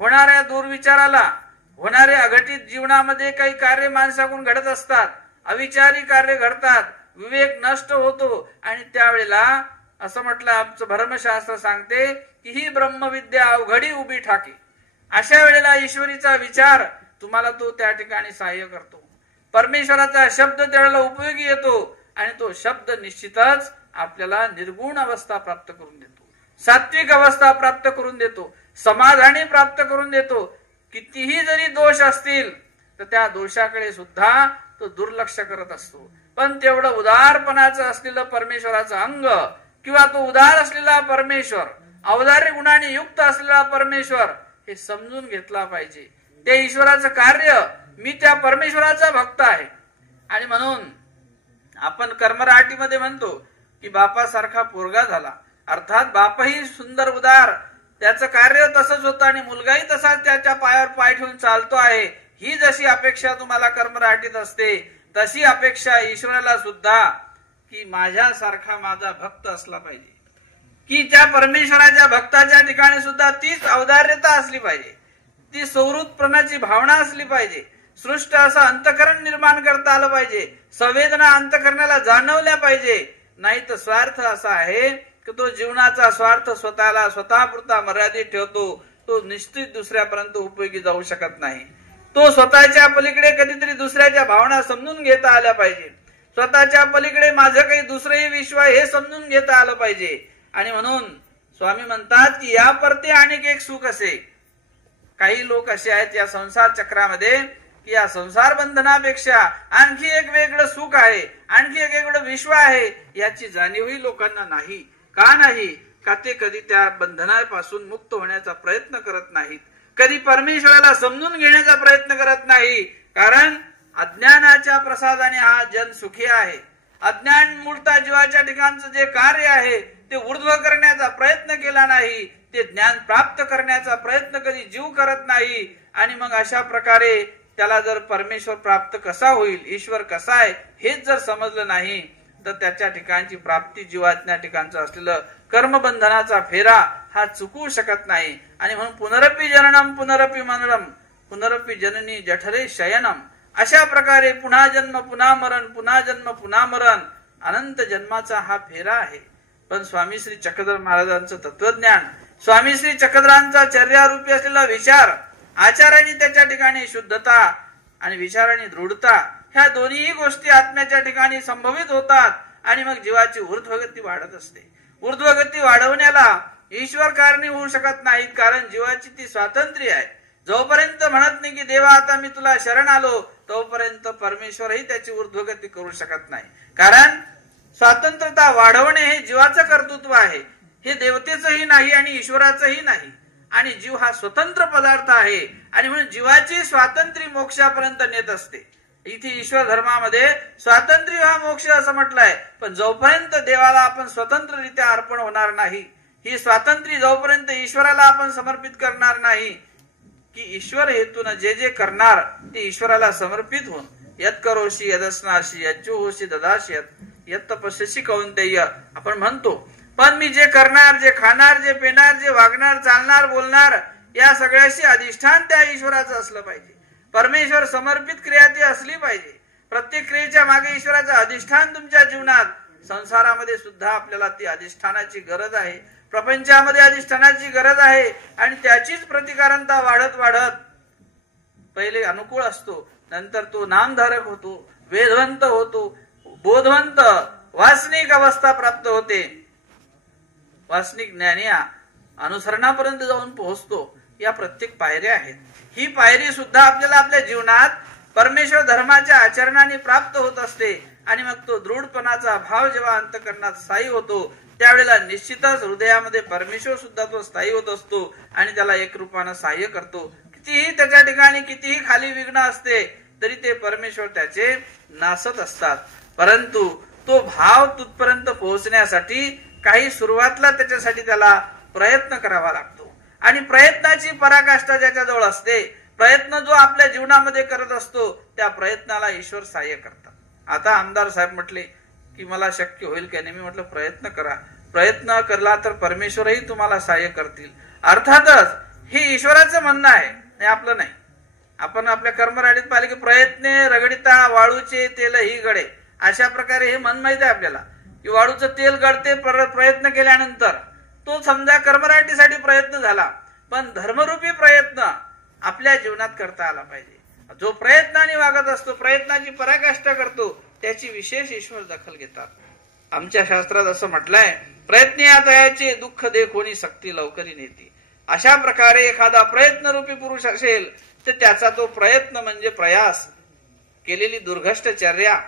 होणाऱ्या दुर्विचाराला, होणाऱ्या अघटित जीवनामध्ये काही कार्य माणसाकडून घडत असतात, अविचारी कार्य घडतात, विवेक नष्ट होतो. आणि त्यावेळेला असं म्हटलं आमचं धर्मशास्त्र सांगते की ही ब्रह्मविद्या अवघडी उभी ठाके. अशा वेळेला ईश्वरीचा विचार तुम्हाला तो त्या ठिकाणी सहाय्य करतो. परमेश्वराचा शब्द त्यावेळेला उपयोगी येतो आणि तो शब्द निश्चितच आपल्याला निर्गुण अवस्था प्राप्त करून देतो, सात्विक अवस्था प्राप्त करून देतो, समाधानी प्राप्त करून देतो. कितीही जरी दोष असतील तर त्या दोषाकडे सुद्धा तो दुर्लक्ष करत असतो. पण तेवढं उदारपणाचं असलेलं परमेश्वराचं अंग किंवा तो उदार असलेला परमेश्वर, औदार्य गुणाने युक्त असलेला परमेश्वर हे समजून घेतला पाहिजे. ते ईश्वराचं कार्य, मी त्या परमेश्वराचा भक्त आहे. आणि म्हणून आपण कर्मराटीमध्ये म्हणतो की बापासारखा पोरगा झाला, अर्थात बापही सुंदर उदार, त्याचं कार्य तसंच होतं आणि मुलगाही तसाच त्याच्या पायावर पाय ठेवून चालतो आहे. ही जशी अपेक्षा तुम्हाला कर्मराटीत असते तशी अपेक्षा ईश्वराला सुद्धा की माझ्यासारखा माझा भक्त असला पाहिजे, की त्या परमेश्वराच्या भक्ताच्या ठिकाणी सुद्धा तीच औदार्यता असली पाहिजे, ती सौहृदपणाची भावना असली पाहिजे, सृष्ट असं अंतकरण निर्माण करता आलं पाहिजे, संवेदना अंतकरणाला जाणवल्या पाहिजे. नाही तर स्वार्थ असा आहे की तो जीवनाचा स्वार्थ स्वतःला स्वतःपुरता मर्यादित ठेवतो, तो निश्चित दुसऱ्यापर्यंत उपयोगी जाऊ शकत नाही. तो स्वतःच्या पलीकडे कधीतरी दुसऱ्याच्या भावना समजून घेता आल्या पाहिजे, स्वतःच्या पलीकडे माझं काही दुसरंही विश्व हे समजून घेता आलं पाहिजे. आणि म्हणून स्वामी म्हणतात की या परते अनेक एक सुख असे. काही लोक असे आहेत या संसार चक्रामध्ये की या संसार बंधनापेक्षा आणखी एक वेगळं सुख आहे, आणखी एक वेगळं विश्व आहे, याची जाणीवही लोकांना नाही. का नाही? का ते कधी त्या बंधनापासून मुक्त होण्याचा प्रयत्न करत नाहीत, कधी परमेश्वराला समजून घेण्याचा प्रयत्न करत नाही. कारण अज्ञानाच्या प्रसादाने हा जन सुखी आहे. अज्ञान मूळता जीवाच्या ठिकाणचं जे कार्य आहे ते ऊर्ध्व करण्याचा प्रयत्न केला नाही, ते ज्ञान प्राप्त करण्याचा प्रयत्न कधी जीव करत नाही. आणि मग अशा प्रकारे त्याला जर परमेश्वर प्राप्त कसा होईल, ईश्वर कसा आहे हेच जर समजलं नाही तर त्याच्या ठिकाणची प्राप्ती जीवाच्या ठिकाणचं असलेलं कर्मबंधनाचा फेरा हा चुकवू शकत नाही. आणि म्हणून पुनरपि जननम पुनरपि मननम पुनरपि जननी जठरे शयनम, अशा प्रकारे पुन्हा जन्म पुन्हा मरण, पुन्हा जन्म पुन्हा मरण, अनंत जन्माचा हा फेरा आहे. पण स्वामी श्री चक्रधर महाराजांचं तत्वज्ञान, स्वामी श्री चक्रधरांचा चर्यारूपी असलेला विचार, आचाराने त्याच्या ठिकाणी शुद्धता आणि विचाराने दृढता, ह्या दोन्ही गोष्टी आत्म्याच्या ठिकाणी संभवित होतात. आणि मग जीवाची ऊर्ध्वगती वाढत असते. ऊर्ध्वगती वाढवण्याला ईश्वर कारणी होऊ शकत नाहीत, कारण जीवाची ती स्वातंत्र्य आहे. जोपर्यंत म्हणत नाही की देवा आता मी तुला शरण आलो, तोपर्यंत परमेश्वरही त्याची ऊर्ध्वगती करू शकत नाही. कारण स्वातंत्र्यता वाढवणे हे जीवाचं कर्तृत्व आहे, हे देवतेचंही नाही आणि ईश्वराचंही नाही. आणि जीव हा स्वतंत्र पदार्थ आहे आणि म्हणून जीवाची स्वातंत्र्य मोक्षापर्यंत नेत असते. इथे ईश्वर धर्मामध्ये स्वातंत्र्य हा मोक्ष असं म्हटलंय. पण जोपर्यंत देवाला आपण स्वतंत्ररित्या अर्पण होणार नाही, ही स्वातंत्र्य जोपर्यंत ईश्वराला आपण समर्पित करणार नाही, की ईश्वर हेतून जे जे करणार ते ईश्वराला समर्पित होऊन यत करोशी यदस्नाशी यज्जुहोशी ददाशी यत तपस्यशी कौंतेय आपण म्हणतो. पण मी जे करणार, जे खाणार, जे पेणार, जे वागणार, चालणार, बोलणार, या सगळ्याशी अधिष्ठान त्या ईश्वराचं असलं पाहिजे. परमेश्वर समर्पित क्रिया ती असली पाहिजे. प्रत्येक क्रियेच्या मागे ईश्वराचं अधिष्ठान तुमच्या जीवनात, संसारामध्ये सुद्धा आपल्याला ती अधिष्ठानाची गरज आहे, प्रपंचामध्ये अधिष्ठानाची गरज आहे. आणि त्याचीच प्रतिकारता वाढत वाढत पहिले अनुकूल असतो, नंतर तो नामधारक होतो, वेदवंत होतो, बोधवंत, वासनिक अवस्था प्राप्त होते. वासनिक ज्ञानिया अनुसरणापर्यंत जाऊन पोहोचतो. या प्रत्येक पायऱ्या आहेत. ही पायरी सुद्धा आपल्याला आपल्या जीवनात परमेश्वर धर्माच्या आचरणाने प्राप्त होत असते. आणि मग तो दृढपणाचा भाव जेव्हा अंतकरणात स्थायी होतो, त्यावेळेला निश्चितच हृदयामध्ये परमेश्वर सुद्धा तो स्थायी होत असतो आणि त्याला एक रूपानं सहाय्य करतो. कितीही त्याच्या ठिकाणी कितीही खाली विघ्न असते तरी ते परमेश्वर त्याचे नासत असतात. परंतु तो भाव तुथपर्यंत पोहोचण्यासाठी काही सुरुवातला त्याच्यासाठी त्याला प्रयत्न करावा लागतो. आणि प्रयत्नाची पराकाष्ठा ज्याच्याजवळ असते, प्रयत्न जो आपल्या जीवनामध्ये करत असतो, त्या प्रयत्नाला ईश्वर सहाय्य करतात. आता आमदार साहेब म्हटले की मला शक्य होईल का नाही, मी म्हटलं प्रयत्न करा. प्रयत्न केला तर परमेश्वरही तुम्हाला सहाय्य करतील. अर्थातच हे ईश्वराचं म्हणणं आहे, हे आपलं नाही. आपण आपल्या कर्मराडीत पाहिले की प्रयत्ने रगडिता वाळूचे तेल ही गडे, अशा प्रकारे हे मन माहित आहे आपल्याला की वाळूचं तेल गळते प्रयत्न केल्यानंतर. तो समजा कर्मराटीसाठी प्रयत्न झाला, पण धर्मरूपी प्रयत्न आपल्या जीवनात करता आला पाहिजे. जो प्रयत्नाने वागत असतो, प्रयत्नाची पराकाष्ठा करतो, त्याची विशेष ईश्वर दखल घेतात. आमच्या शास्त्रात असं म्हटलंय, प्रयत्नी आतयाचे दुःख देखोनी सक्ती लवकरी नेते. अशा प्रकारे एखादा प्रयत्नरूपी पुरुष असेल तर त्याचा तो प्रयत्न म्हणजे प्रयास, केलेली दुर्घष्ट चर्या.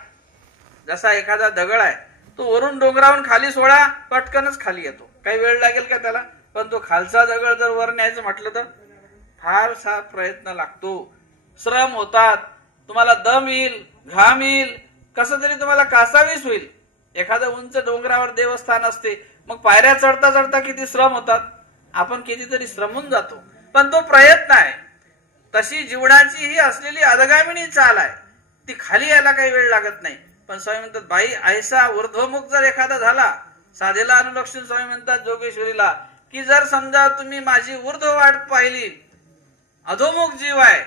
जसा एखादा दगड आहे, तो वरून डोंगरावरून खाली सोडा, पटकनच खाली येतो, काही वेळ लागेल का त्याला? पण तो खालचा दगड जर वर न्यायचं म्हटलं तर फारसा प्रयत्न लागतो, श्रम होतात, तुम्हाला दम येईल, घाम येईल, कसं तरी तुम्हाला कासावीस होईल. एखादं उंच डोंगरावर देवस्थान असते, मग पायऱ्या चढता चढता किती श्रम होतात, आपण कितीतरी श्रमून जातो, पण तो प्रयत्न आहे. तशी जीवनाची ही असलेली अधगामिनी चाल आहे, ती खाली यायला काही वेळ लागत नाही. पण स्वामी म्हणतात, बाई ऐसा ऊर्ध्वमुख जर एखादा झाला, साधेला अनुलक्षण स्वामी म्हणतात जोगेश्वरीला, की जर समजा तुम्ही माझी ऊर्ध्व वाट पाहिली, अधोमुख जीव आहे,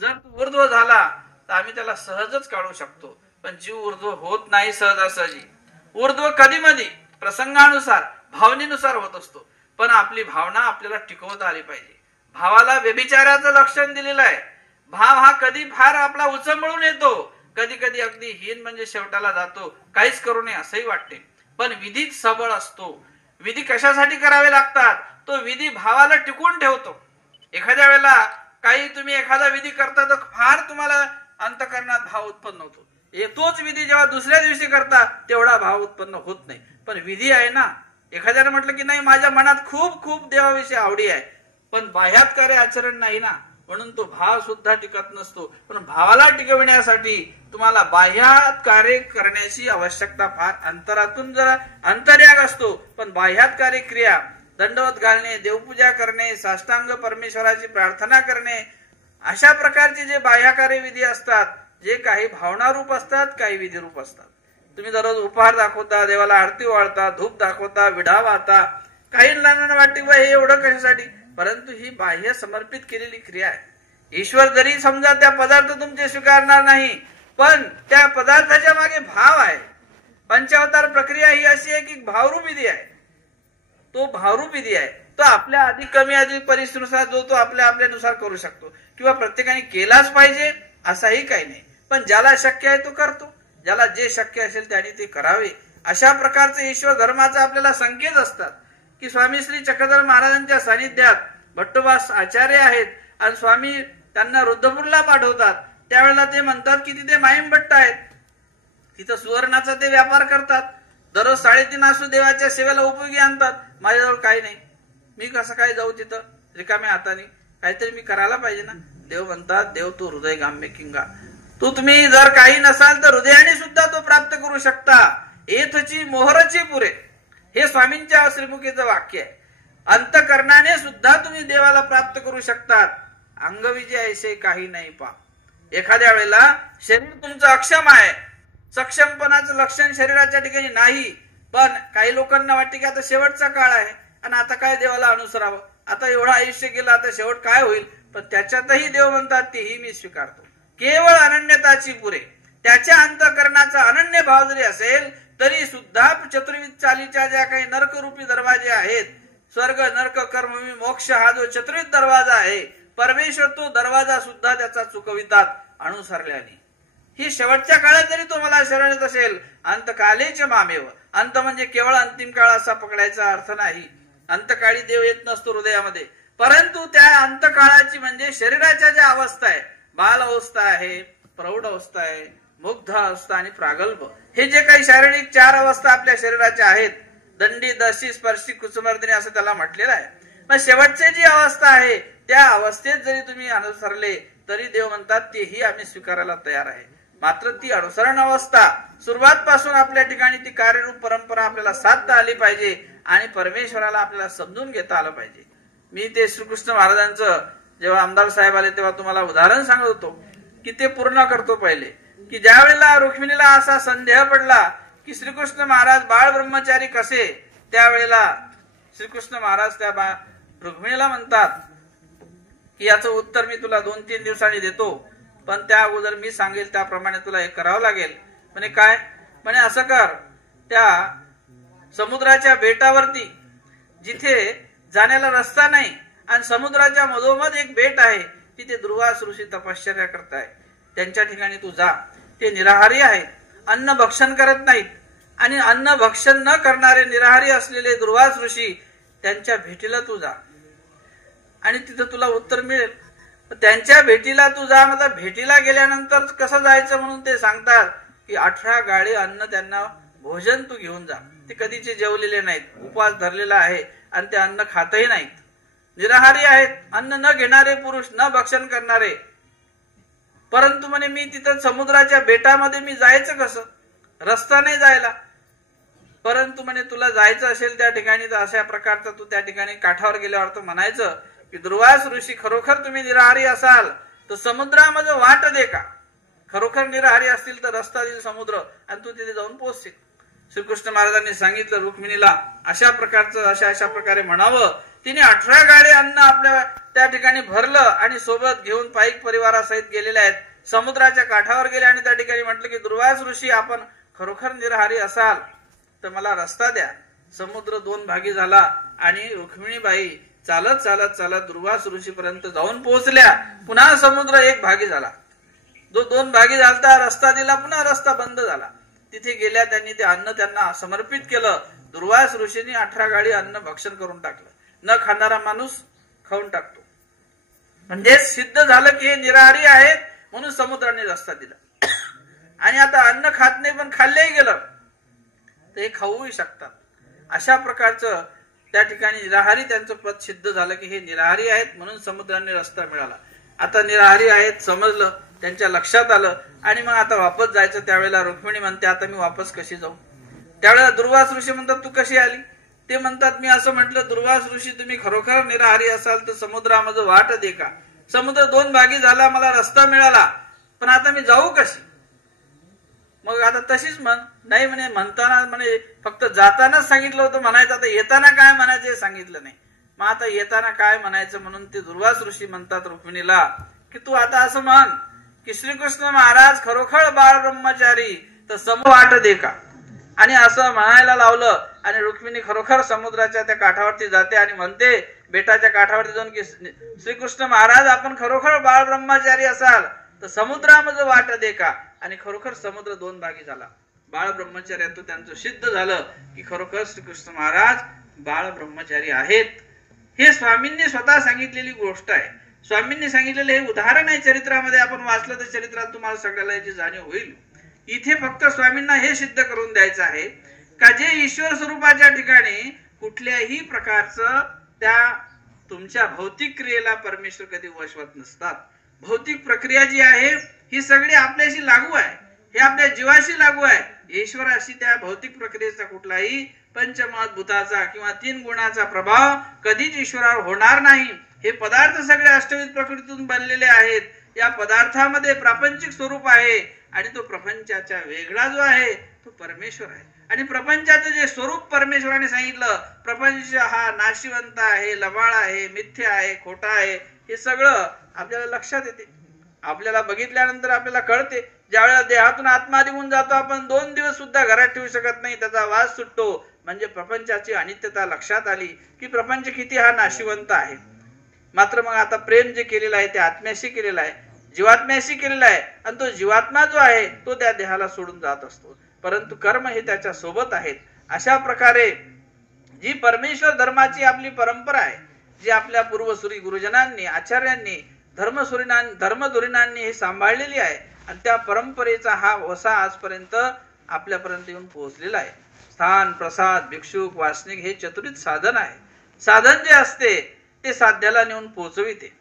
जर ऊर्ध्व झाला तर आम्ही त्याला सहजच काढू शकतो. पण जीव ऊर्ध्व होत नाही सहजासहजी. ऊर्ध्व कधी मधी प्रसंगानुसार भावनेनुसार होत असतो, पण आपली भावना आपल्याला टिकवता आली पाहिजे. भावाला व्यभिचाराचं लक्षण दिलेलं आहे. भाव हा कधी फार आपला उचंबळून येतो, कधी कधी अगदी हीन म्हणजे शेवटाला जातो, काहीच करू नये असंही वाटते. पण विधीत सबळ असतो. विधी कशासाठी करावे लागतात, तो विधी भावाला टिकवून ठेवतो. एखाद्या वेळेला काही तुम्ही एखादा विधी करता तर फार तुम्हाला अंतःकरणात भाव उत्पन्न होतो. तोच विधी जेव्हा दुसऱ्या दिवशी करता तेवढा भाव उत्पन्न होत नाही. पण विधी आहे ना, एखाद्याने म्हटलं की नाही माझ्या मनात खूप खूप देवाविषयी आवडी आहे, पण बाह्यात कार्य आचरण नाही ना, म्हणून तो भाव सुद्धा टिकत नसतो. पण भावाला टिकविण्यासाठी तुम्हाला बाह्यात कार्य करण्याची आवश्यकता फार, अंतरातून जरा अंतर्याग असतो, पण बाह्यात कार्य क्रिया, दंडवत घालणे, देवपूजा करणे, साष्टांग परमेश्वराची प्रार्थना करणे, अशा प्रकारचे जे बाह्यकार्य विधी असतात, जे काही भावनारूप असतात, काही विधिरूप असतात. तुम्ही दररोज उपहार दाखवता, देवाला आरती वाळता, धूप दाखवता, विडा वाहता, काही लहान वाटते हे एवढं कशासाठी, परंतु ही बाह्य समर्पित केलेली क्रिया आहे. ईश्वर जरी समजा त्या पदार्थ तुमचे स्वीकारणार नाही, पण त्या पदार्थाच्या मागे भाव आहे. पंचावतार प्रक्रिया ही अशी आहे की भावरूप विधी आहे. तो भावरूप विधी आहे, तो आपल्या अधिक कमी अधिक परिस्थितीनुसार जो तो आपल्या आपल्यानुसार करू शकतो, किंवा प्रत्येकाने केलाच पाहिजे असाही काही नाही. पण ज्याला शक्य आहे तो करतो, ज्याला जे शक्य असेल त्याने ते करावे. अशा प्रकारचे ईश्वर धर्माचा आपल्याला संकेत असतात की स्वामी श्री चक्रधर महाराजांच्या सानिध्यात भट्टोबास आचार्य आहेत आणि स्वामी त्यांना रुद्रपूरला पाठवतात. त्यावेळेला ते म्हणतात की तिथे माईमभट्ट आहेत, तिथं सुवर्णाचा ते व्यापार करतात, दररोज 3.5 आसू देवाच्या सेवेला उपयोगी आणतात. माझ्याजवळ काही नाही, मी कसं काय जाऊ तिथं रिकाम्या हाताने, काहीतरी मी करायला पाहिजे ना. देव म्हणतात, देव तू हृदय गाम्य किंगा, तुम्ही जर काही नसाल तर हृदयाने सुद्धा तो प्राप्त करू शकता. एथची मोहरची पुरे, हे स्वामींच्या श्रीमुखीचं वाक्य आहे. अंतकरणाने सुद्धा तुम्ही देवाला प्राप्त करू शकतात. अंगविजय ऐसे काही नाही पा. एखाद्या वेळेला शरीर तुमचं अक्षम आहे, सक्षमपणाचं लक्षण शरीराच्या ठिकाणी नाही, पण काही लोकांना वाटते की आता शेवटचा काळ आहे आणि आता काय देवाला अनुसरावं, आता एवढं आयुष्य गेलं, आता शेवट काय होईल. पण त्याच्यातही देव म्हणतात तेही मी स्वीकारतो. केवळ अनन्यताची पुरे. त्याच्या अंतःकरणाचा अनन्य भाव जरी असेल तरी सुद्धा चतुर्विध चालीच्या ज्या काही नरकरूपी दरवाजे आहेत, स्वर्ग नरक कर्म मोक्ष हा जो चतुर्विध दरवाजा आहे, परमेश्वर तो दरवाजा सुद्धा त्याचा चुकवितात अनुसरल्याने. ही शेवटच्या काळात जरी तुम्हाला शरण येत असेल, अंतकालेच मामेव, अंत म्हणजे केवळ अंतिम काळ असा पकडायचा अर्थ नाही. अंतकाळी देव येत नसतो हृदयामध्ये, परंतु त्या अंतकाळाची म्हणजे शरीराच्या ज्या अवस्था आहे, बाल अवस्था आहे, प्रौढ अवस्था आहे, मुग्ध अवस्था आणि प्रागल्भ, हे जे काही शारीरिक 4 अवस्था आपल्या शरीराच्या आहेत, दंडी दशी स्पर्शी कुसुमर्दिनी असं त्याला म्हटलेलं आहे. पण शेवटची जी अवस्था आहे त्या अवस्थेत जरी तुम्ही अनुसरले तरी देव म्हणतात तेही आम्ही स्वीकारायला तयार आहे. मात्र ती अनुसरण अवस्था सुरुवात पासून आपल्या ठिकाणी ती कार्यरूप परंपरा आपल्याला साधता आली पाहिजे आणि परमेश्वराला आपल्याला समजून घेता आलं पाहिजे. मी ते श्रीकृष्ण महाराजांचं जेव्हा आमदार साहेब आले तेव्हा तुम्हाला उदाहरण सांगत होतो की ते पूर्ण करतो. पहिले की ज्या वेळेला रुक्मिणीला असा संदेह पडला की श्रीकृष्ण महाराज बाळ ब्रह्मचारी कसे, त्यावेळेला श्रीकृष्ण महाराज त्या रुक्मिणीला म्हणतात की याचं उत्तर मी तुला 2-3 दिवसांनी देतो, पण त्या अगोदर मी सांगेल त्याप्रमाणे तुला हे करावं लागेल. म्हणे काय? म्हणे असं कर, त्या समुद्राच्या बेटावरती जिथे जाण्याला रस्ता नाही आणि समुद्राच्या मधोमध एक बेट आहे, तिथे दुर्वास ऋषी तपश्चर्या करताय, त्यांच्या ठिकाणी तू जा. ते निराहारी आहेत, अन्न भक्षण करत नाहीत आणि अन्न भक्षण न करणारे निराहारी असलेले दुर्वास ऋषी त्यांच्या भेटीला तू जा आणि तिथं तुला उत्तर मिळेल. त्यांच्या भेटीला तू जा. मला भेटीला गेल्यानंतर कसं जायचं म्हणून ते सांगतात की 18 गाडी अन्न त्यांना भोजन तू घेऊन जा. ते कधीचे जेवलेले नाहीत, उपवास धरलेला आहे आणि ते अन्न खातही नाहीत, निराहारी आहेत, अन्न न घेणारे पुरुष, न भक्षण करणारे. परंतु म्हणे मी तिथं समुद्राच्या बेटामध्ये मी जायचं कसं, रस्ता नाही जायला. परंतु म्हणे तुला जायचं असेल त्या ठिकाणी तर अशा प्रकारचं तू त्या ठिकाणी काठावर गेल्यावर तर म्हणायचं की दुर्वास ऋषी खरोखर तुम्ही निराहारी असाल तर समुद्रामध्ये वाट दे का. खरोखर निराहारी असतील तर रस्ता देईल समुद्र आणि तू तिथे जाऊन पोहोचशील. श्रीकृष्ण महाराजांनी सांगितलं रुक्मिणीला अशा प्रकारे म्हणावं. तिने 18 गाडी अन्न आपल्या त्या ठिकाणी भरलं आणि सोबत घेऊन पाईक परिवारासहित गेलेले आहेत. समुद्राच्या काठावर गेले आणि त्या ठिकाणी म्हटलं की दुर्वास ऋषी आपण खरोखर निराहारी असाल तर मला रस्ता द्या. समुद्र 2 भागी झाला आणि रुक्मिणीबाई चालत चालत चालत दुर्वास ऋषीपर्यंत जाऊन पोहोचल्या. पुन्हा समुद्र 1 भागी झाला. जो 2 भागी झालता रस्ता दिला, पुन्हा रस्ता बंद झाला. तिथे गेल्या त्यांनी ते अन्न त्यांना समर्पित केलं. दुर्वास ऋषींनी 18 गाडी अन्न भक्षण करून टाकलं. न खाणारा माणूस खाऊन टाकतो. म्हणजे सिद्ध झालं की हे निराहारी आहेत म्हणून समुद्राने रस्ता दिला. आणि आता अन्न खात नाही पण खाल्लंही गेलं तर हे खाऊही शकतात. अशा प्रकारचं त्या ठिकाणी निराहारी त्यांचं पद सिद्ध झालं की हे निराहारी आहेत म्हणून समुद्राने रस्ता मिळाला. आता निराहारी आहेत समजलं, त्यांच्या लक्षात आलं आणि मग आता वापस जायचं. त्यावेळेला रुक्मिणी म्हणते आता मी वापस कशी जाऊ. त्यावेळेला दुर्वास ऋषी म्हणतात तू कशी आली. ते म्हणतात मी असं म्हटलं दुर्वास ऋषी तुम्ही खरोखर निराहारी असाल तर समुद्रामध्ये वाट दे का. समुद्र 2 भागी झाला, मला रस्ता मिळाला, पण आता मी जाऊ कशी. मग आता तशीच म्हण. नाही म्हणे, म्हणताना म्हणे फक्त जातानाच सांगितलं होतं म्हणायचं, आता येताना काय म्हणायचं हे सांगितलं नाही. मग आता येताना काय म्हणायचं म्हणून ते दुर्वास ऋषी म्हणतात रुक्मिणीला की तू आता असं म्हण की श्रीकृष्ण महाराज खरोखर बाळ ब्रह्मचारी तर समोर वाट दे का. आणि असं म्हणायला लावलं आणि रुक्मिणी खरोखर समुद्राच्या त्या काठावरती जाते आणि म्हणते बेटाच्या काठावरती जाऊन की श्रीकृष्ण महाराज आपण खरोखर बाळ ब्रह्मचारी असाल तर समुद्रामध्ये वाट दे का. आणि खरोखर समुद्र 2 भागी झाला. बाळ ब्रह्मचार्यातून त्यांचं सिद्ध झालं की खरोखर श्रीकृष्ण महाराज बाळ ब्रह्मचारी आहेत. हे स्वामींनी स्वतः सांगितलेली गोष्ट आहे. स्वामींनी सांगितलेलं हे उदाहरण आहे. चरित्रामध्ये आपण वाचलं तर चरित्रात तुम्हाला सगळ्याला याची जाणीव होईल. इथे फक्त स्वामींना हे सिद्ध करून द्यायचं आहे का जे ईश्वर स्वरूपाच्या ठिकाणी कुठल्याही प्रकारचं त्या तुमच्या भौतिक क्रियेला परमेश्वर कधी वशवत नसतात. भौतिक प्रक्रिया जी आहे ही सगळी आपल्याशी लागू आहे, हे आपल्या जीवाशी लागू आहे. ईश्वराशी त्या भौतिक प्रक्रियेचा कुठलाही पंचमहाभूताचा किंवा 3 गुणाचा प्रभाव कधीच ईश्वरावर होणार नाही. हे पदार्थ सगळे अष्टविध प्रकृतीतून बनलेले आहेत. या पदार्थामध्ये प्रापंचिक स्वरूप आहे आणि तो प्रपंचाच्या वेगळा जो आहे तो परमेश्वर आहे. आणि प्रपंचाचं जे स्वरूप परमेश्वराने सांगितलं, प्रपंच हा नाशिवंत आहे, लबाळ आहे, मिथ्या आहे, खोटा आहे, हे सगळं आपल्याला लक्षात येते. आपल्याला बघितल्यानंतर आपल्याला कळते. ज्यावेळेला देहातून आत्मा निघून जातो आपण 2 दिवस सुद्धा घरात ठेवू शकत नाही, त्याचा वास सुटतो. म्हणजे प्रपंचाची अनित्यता लक्षात आली की प्रपंच किती हा नाशिवंत आहे. मात्र मग आता प्रेम जे केलेलं आहे ते आत्म्याशी केलेलं आहे, जीवात्म्याशी केलेला आहे आणि तो जीवात्मा जो आहे तो त्या देहाला सोडून जात असतो. परंतु कर्म हे त्याच्या सोबत आहेत. अशा प्रकारे जी परमेश्वर धर्माची आपली परंपरा आहे, जी आपल्या पूर्वसुरी गुरुजनांनी आचार्यांनी धर्मधुरीणांनी हे सांभाळलेली आहे आणि त्या परंपरेचा हा वसा आजपर्यंत आपल्यापर्यंत येऊन पोहोचलेला आहे. स्थान, प्रसाद, भिक्षुक, वासनिक हे चतुरित साधन आहे. साधन जे असते ते साध्याला नेऊन पोहोचविते.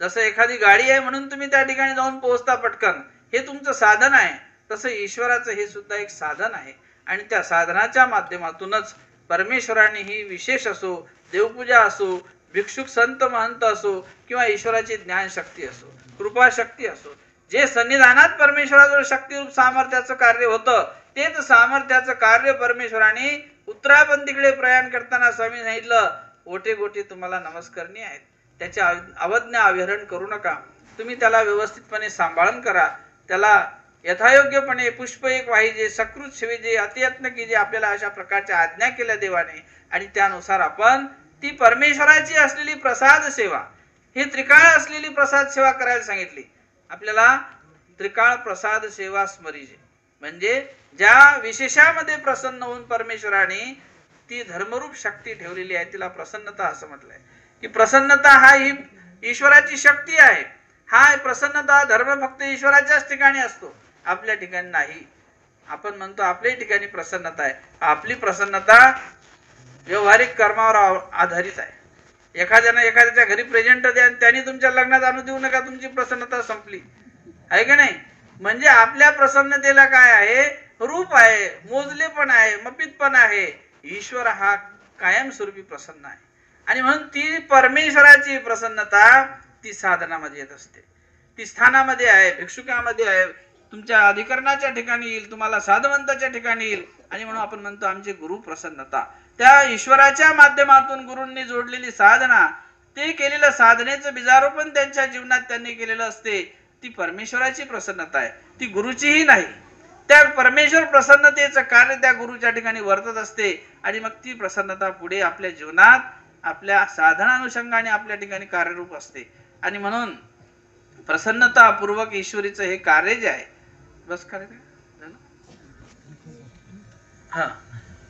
जसं एखादी गाडी आहे म्हणून तुम्ही त्या ठिकाणी जाऊन पोहोचता पटकन, हे तुमचं साधन आहे. तसं ईश्वराचं हे सुद्धा एक साधन आहे आणि त्या साधनाच्या माध्यमातूनच परमेश्वराने ही विशेष असो, देवपूजा असो, भिक्षुक संत महंत असो किंवा ईश्वराची ज्ञानशक्ती असो, कृपाशक्ती असो, जे सन्निधानात परमेश्वराजवळ शक्तिरूप सामर्थ्याचं कार्य होतं तेच सामर्थ्याचं कार्य परमेश्वराने उत्तरापंथीकडे प्रयाण करताना स्वामी सांगितलं ओटे गोटे तुम्हाला नमस्कारणी आहेत. त्याच्या अवज्ञा अवहेळन करू नका. तुम्ही त्याला व्यवस्थितपणे सांभाळून करा. त्याला यथायोग्यपणे पुष्प एक वाहिजे, सकृत शिविजे, अतियत्न कीजे, आपल्याला अशा प्रकारच्या आज्ञा केल्या देवाने आणि त्यानुसार आपण ती परमेश्वराची असलेली प्रसाद सेवा, ही त्रिकाळ असलेली प्रसाद सेवा करायला सांगितली. आपल्याला त्रिकाळ प्रसाद सेवा स्मरीजे. म्हणजे ज्या विशेषामध्ये प्रसन्न होऊन परमेश्वराने ती धर्मरूप शक्ती ठेवलेली आहे तिला प्रसन्नता असं म्हटलंय. की प्रसन्नता हा ही ईश्वराची शक्ती आहे. हा प्रसन्नता धर्म फक्त ईश्वराच्याच ठिकाणी असतो, आपल्या ठिकाणी नाही. आपण म्हणतो आपल्या ठिकाणी प्रसन्नता आहे, आपली प्रसन्नता व्यवहारिक कर्मावर आधारित आहे. एखाद्याच्या घरी प्रेझेंट द्या आणि त्यांनी तुमच्या लग्नात आणू देऊ नका, तुमची प्रसन्नता संपली आहे का नाही. म्हणजे आपल्या प्रसन्नतेला काय आहे, रूप आहे, मोजले पण आहे, मपित पण आहे. ईश्वर हा कायमस्वरूपी प्रसन्न आहे आणि म्हणून ती परमेश्वराची प्रसन्नता ती साधनामध्ये येत असते, ती स्थानामध्ये आहे, भिक्षुकामध्ये आहे, तुमच्या अधिकरणाच्या ठिकाणी येईल, तुम्हाला साधवंताच्या ठिकाणी येईल. आणि म्हणून आपण म्हणतो आमचे गुरु प्रसन्नता. त्या ईश्वराच्या माध्यमातून गुरूंनी जोडलेली साधना, ते केलेलं साधनेचं बीजारोपण त्यांच्या जीवनात त्यांनी केलेलं असते, ती परमेश्वराची प्रसन्नता आहे, ती गुरुचीही नाही. त्या परमेश्वर प्रसन्नतेचं कार्य त्या गुरुच्या ठिकाणी वर्तत असते आणि मग ती प्रसन्नता पुढे आपल्या जीवनात आपल्या साधनानुषंगाने आपल्या ठिकाणी कार्यरूप असते. आणि म्हणून प्रसन्नतापूर्वक ईश्वरीचं हे कार्य जे आहे, बस कार्य हा,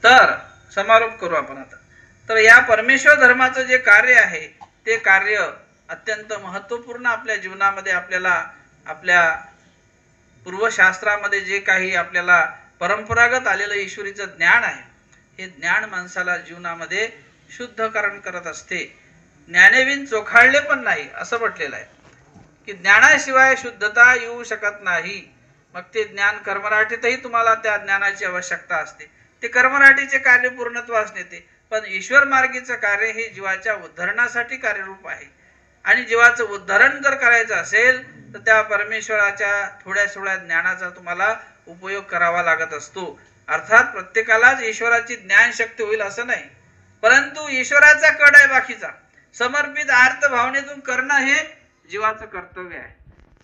तर समारोप करू आपण आता. तर या परमेश्वर धर्माचं जे कार्य आहे ते कार्य अत्यंत महत्वपूर्ण आपल्या जीवनामध्ये आपल्याला आपल्या पूर्वशास्त्रामध्ये जे काही आपल्याला परंपरागत आलेलं ईश्वरीचं ज्ञान आहे, हे ज्ञान माणसाला जीवनामध्ये शुद्धकरण करत असते. ज्ञानेविन चोखाळले पण नाही असं म्हटलेलं आहे की ज्ञानाशिवाय शुद्धता येऊ शकत नाही. मग ते ज्ञान कर्मराठीतही तुम्हाला त्या ज्ञानाची आवश्यकता असते, ते कर्मराठीचे कार्य पूर्णत्वास नेते. पण ईश्वर मार्गीचं कार्य हे जीवाच्या उद्धरणासाठी कार्यरूप आहे. आणि जीवाचं उद्धरण जर करायचं असेल तर त्या परमेश्वराच्या थोड्या ज्ञानाचा तुम्हाला उपयोग करावा लागत असतो. अर्थात प्रत्येकालाच ईश्वराची ज्ञान शक्ती होईल असं नाही, परंतु ईश्वराचा कड आहे बाकीचा. समर्पित आर्त भावनेतून करणं हे जीवाचं कर्तव्य आहे.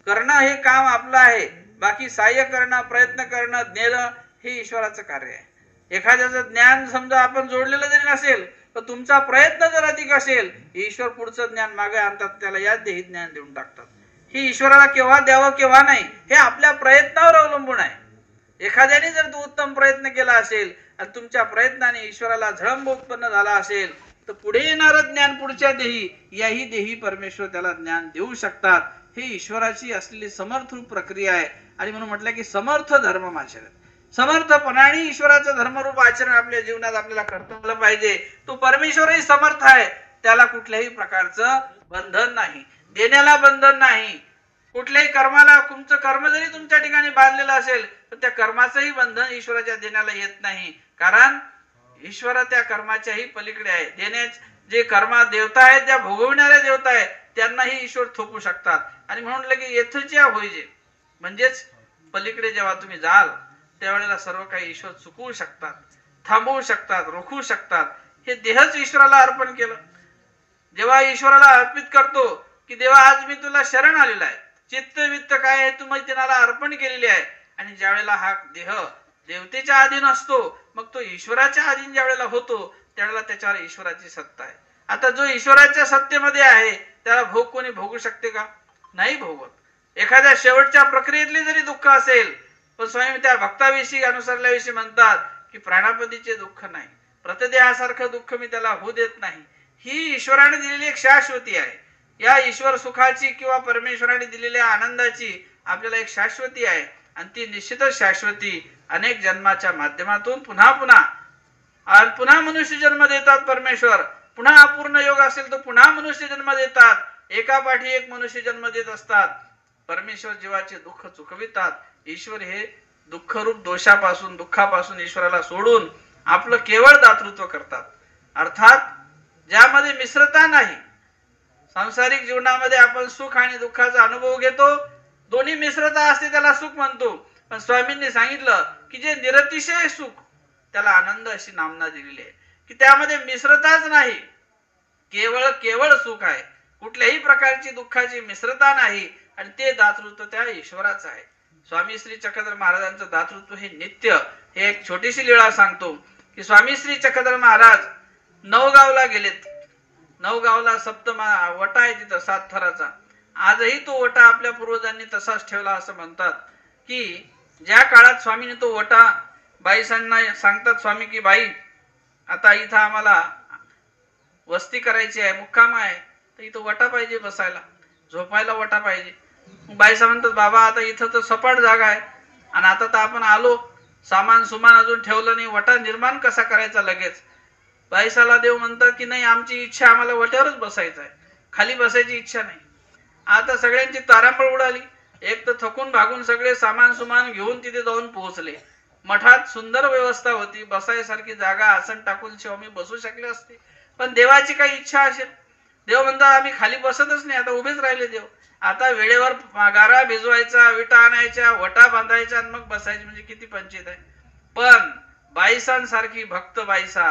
करणं हे काम आपलं आहे, बाकी सहाय्य करणं, प्रयत्न करणं, ज्ञेय हे ईश्वराचं कार्य आहे. एखाद्याचं ज्ञान समजा आपण जोडलेलं जरी नसेल तर तुमचा प्रयत्न जर अधिक असेल, ईश्वर पुढचं ज्ञान मागे आणतात, त्याला याच देही ज्ञान देऊन टाकतात. हे ईश्वराला केव्हा द्यावं केव्हा नाही हे आपल्या प्रयत्नावर अवलंबून आहे. एखाद्याने जर तो उत्तम प्रयत्न केला असेल आणि तुमच्या प्रयत्नाने ईश्वराला झळंब उत्पन्न झाला असेल तर पुढे येणारं ज्ञान पुढच्या देही, याही देही परमेश्वर त्याला ज्ञान देऊ शकतात. हे ईश्वराची असलेली समर्थरूप प्रक्रिया आहे. आणि म्हणून म्हटलं की समर्थ धर्ममाचरण, समर्थपणाने ईश्वराचं धर्मरूप आचरण आपल्या जीवनात आपल्याला करता पाहिजे. तो परमेश्वरही समर्थ आहे, त्याला कुठल्याही प्रकारचं बंधन नाही, देण्याला बंधन नाही. कुठल्याही कर्माला, तुमचं कर्म जरी तुमच्या ठिकाणी बांधलेलं असेल तर त्या कर्माचंही बंधन ईश्वराच्या देण्याला येत नाही, कारण ईश्वर त्या कर्माच्याही पलीकडे आहे. जे कर्मा देवता आहेत, त्या भोगविणाऱ्या देवता आहेत, त्यांनाही ईश्वर थोपू शकतात. आणि म्हणून लगे येथच्या होईजे, म्हणजेच पलीकडे जेव्हा तुम्ही जाल त्यावेळेला सर्व काही ईश्वर चुकवू शकतात, थांबवू शकतात, रोखू शकतात. हे देहच ईश्वराला अर्पण केलं. जेव्हा ईश्वराला अर्पित करतो की देवा आज मी तुला शरण आलेला आहे, चित्त वित्त काय आहे तुम्ही तिनाला अर्पण केलेली आहे, आणि ज्यावेळेला हा देह देवतेच्या अधीन असतो, मग तो ईश्वराच्या अधीन ज्यावेळेला होतो त्यावेळेला त्याच्यावर ईश्वराची सत्ता आहे. आता जो ईश्वराच्या सत्तेमध्ये आहे त्याला भोग कोणी भोगू शकते का? नाही भोगत. एखाद्या शेवटच्या प्रक्रियेतली जरी दुःख असेल, पण स्वामी त्या भक्ताविषयी अनुसरल्याविषयी म्हणतात की प्राणापदीचे दुःख नाही, प्रतदेहासारखं दुःख मी त्याला होऊ देत नाही. ही ईश्वराने दिलेली एक शाश्वती आहे. या ईश्वर सुखाची किंवा परमेश्वराने दिलेल्या आनंदाची आपल्याला एक शाश्वती आहे, आणि ती निश्चितच शाश्वती अनेक जन्माच्या माध्यमातून पुन्हा मनुष्य जन्म देतात परमेश्वर. पुन्हा अपूर्ण योग असेल तर पुन्हा मनुष्य जन्म देतात. एका पाठी एक मनुष्य जन्म देत असतात. परमेश्वर जीवाचे दुःख चुकवितात. ईश्वर हे दुःखरूप दोषापासून, दुःखापासून ईश्वराला सोडून आपलं केवळ दातृत्व करतात. अर्थात ज्यामध्ये मिश्रता नाही. सांसारिक जीवनामध्ये आपण सुख आणि दुःखाचा अनुभव घेतो, दोन्ही मिश्रता असते त्याला सुख म्हणतो. पण स्वामींनी सांगितलं की जे निरतिशय सुख त्याला आनंद अशी नामना दिलेली आहे, की त्यामध्ये मिश्रताच नाही, केवळ सुख आहे, कुठल्याही प्रकारची दुःखाची मिश्रता नाही, आणि ते दातृत्व त्या ईश्वराचं आहे. स्वामी श्री चक्रधर महाराजांचं दातृत्व हे नित्य. हे एक छोटीशी लीळा सांगतो की स्वामी श्री चक्रधर महाराज नवगावला गेलेत. नवगावला सप्तमा वटा आहे तिथं 7 थराचा. आजही तो वटा आपल्या पूर्वजांनी तसाच ठेवला असं म्हणतात की ज्या काळात स्वामीने तो वटा बाईसांना सांगतात स्वामी की बाई आता इथं आम्हाला वस्ती करायची आहे, मुक्काम आहे, तर इथं वटा पाहिजे बसायला, झोपायला वटा पाहिजे. बाईसा म्हणतात बाबा आता इथं तर सपाट जागा आहे आणि आता तर आपण आलो, सामान सुमान अजून ठेवलं नाही, वटा निर्माण कसा करायचा लगेच. बाईसाला देव म्हणतात की नाही आमची इच्छा, आम्हाला वट्यावरच बसायचं आहे, खाली बसायची इच्छा नाही. आता सगळ्यांची तारांबळ उडाली. एक तर थकून भागून सगळे सामान सुमान घेऊन तिथे जाऊन पोहोचले. मठात सुंदर व्यवस्था होती, बसायसारखी जागा, आसन टाकून स्वामी बसू शकले असते. पण देवाची काही इच्छा असेल. देव म्हणतात आम्ही खाली बसतच नाही, आता उभेच राहिले देव. आता वेळेवर गारा भिजवायचा, विटा आणायच्या, वटा बांधायचा आणि मग बसायचे, म्हणजे किती पंचायत आहे. पण बाईसांसारखी भक्त बाईसा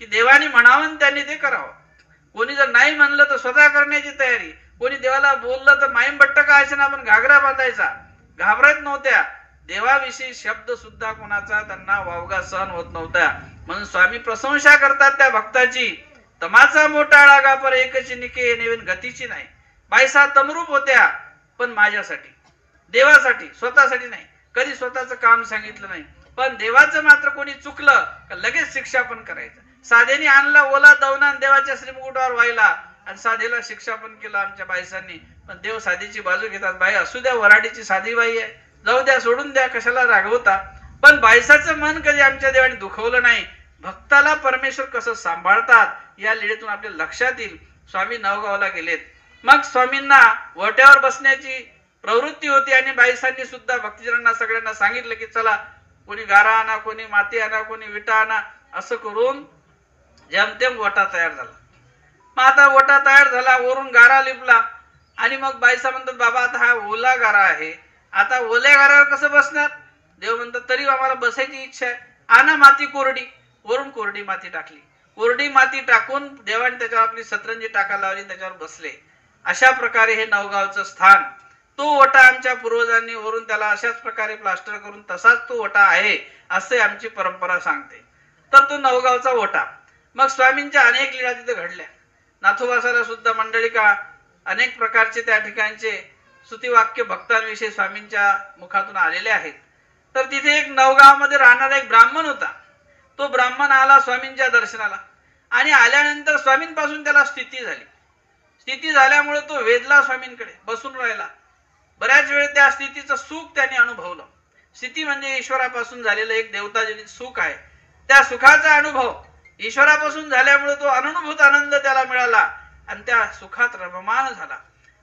की देवाने म्हणावं त्यांनी ते करावं. कोणी जर नाही म्हणलं तर स्वतः करण्याची तयारी. कोणी देवाला बोललं तर माईम बट्ट का असे ना आपण घागरा बांधायचा. घाबरत नव्हत्या. देवाविषयी शब्द सुद्धा कोणाचा त्यांना वावगा सहन होत नव्हता. म्हणून स्वामी प्रशंसा करतात त्या भक्ताची. तमाचा मोठा लागा पर एकची निके नेवीन गतीची नाही. बाईसा तमरूप होत्या पण माझ्यासाठी, देवासाठी, स्वतःसाठी नाही. कधी स्वतःचं काम सांगितलं नाही. पण देवाचं मात्र कोणी चुकलं का लगेच शिक्षा पण करायचं. साधेने आणला ओला दवना देवाच्या श्रीमुकुटावर व्हायला आणि साधेला शिक्षा पण केलं आमच्या बाईसांनी. पण देव साधीची बाजू घेतात. बाई असू द्या, वराडीची साधी बाई आहे, जाऊ द्या, सोडून द्या, कशाला रागवता. पण बाईसाचं मन कधी आमच्या देवाने दुखवलं नाही. भक्ताला परमेश्वर कसं सांभाळतात या लीळेतून आपल्या लक्षात येईल. स्वामी नवगावला गेलेत. मग स्वामींना वट्यावर बसण्याची प्रवृत्ती होती आणि बाईसांनी सुद्धा भक्तजनांना सगळ्यांना सांगितलं की चला कोणी गारा आणा, कोणी माती आणा, कोणी विटा आणा. असं करून जेमतेम वटा तयार झाला. मग आता वटा तयार झाला, वरून गारा लिपला आणि मग बाईसा म्हणतात बाबा आता हा ओला गारा आहे, आता ओल्या गारावर कसं बसणार. देव म्हणतात तरी आम्हाला बसायची इच्छा आहे, आणा माती कोरडी. वरून कोरडी माती टाकली. कोरडी माती टाकून देवाने त्याच्यावर आपली सतरंजी टाकायला लावली, त्याच्यावर बसले. अशा प्रकारे हे नवगावचं स्थान. तो वटा आमच्या पूर्वजांनी वरून त्याला अशाच प्रकारे प्लास्टर करून तसाच तो वटा आहे असे आमची परंपरा सांगते. तर तो नवगावचा वटा. मग स्वामींच्या अनेक लीळा तिथे घडल्या. नाथोबासाला सुद्धा मंडळिका अनेक प्रकारचे त्या ठिकाणचे स्तुतिवाक्य भक्तांविषयी स्वामींच्या मुखातून आलेले आहेत. तर तिथे एक नवगावमध्ये राहणारा एक ब्राह्मण होता. तो ब्राह्मण आला स्वामींच्या दर्शनाला आणि आल्यानंतर स्वामींपासून त्याला स्थिती झाली. स्थिती झाल्यामुळे तो वेदला स्वामींकडे बसून राहिला. बऱ्याच वेळ त्या स्थितीचं सुख त्याने अनुभवलं. स्थिती म्हणजे ईश्वरापासून झालेलं एक देवताजनित सुख आहे. त्या सुखाचा अनुभव ईश्वरापासून झाल्यामुळे तो अनुभूत आनंद त्याला मिळाला आणि त्या सुखात रममान झाला.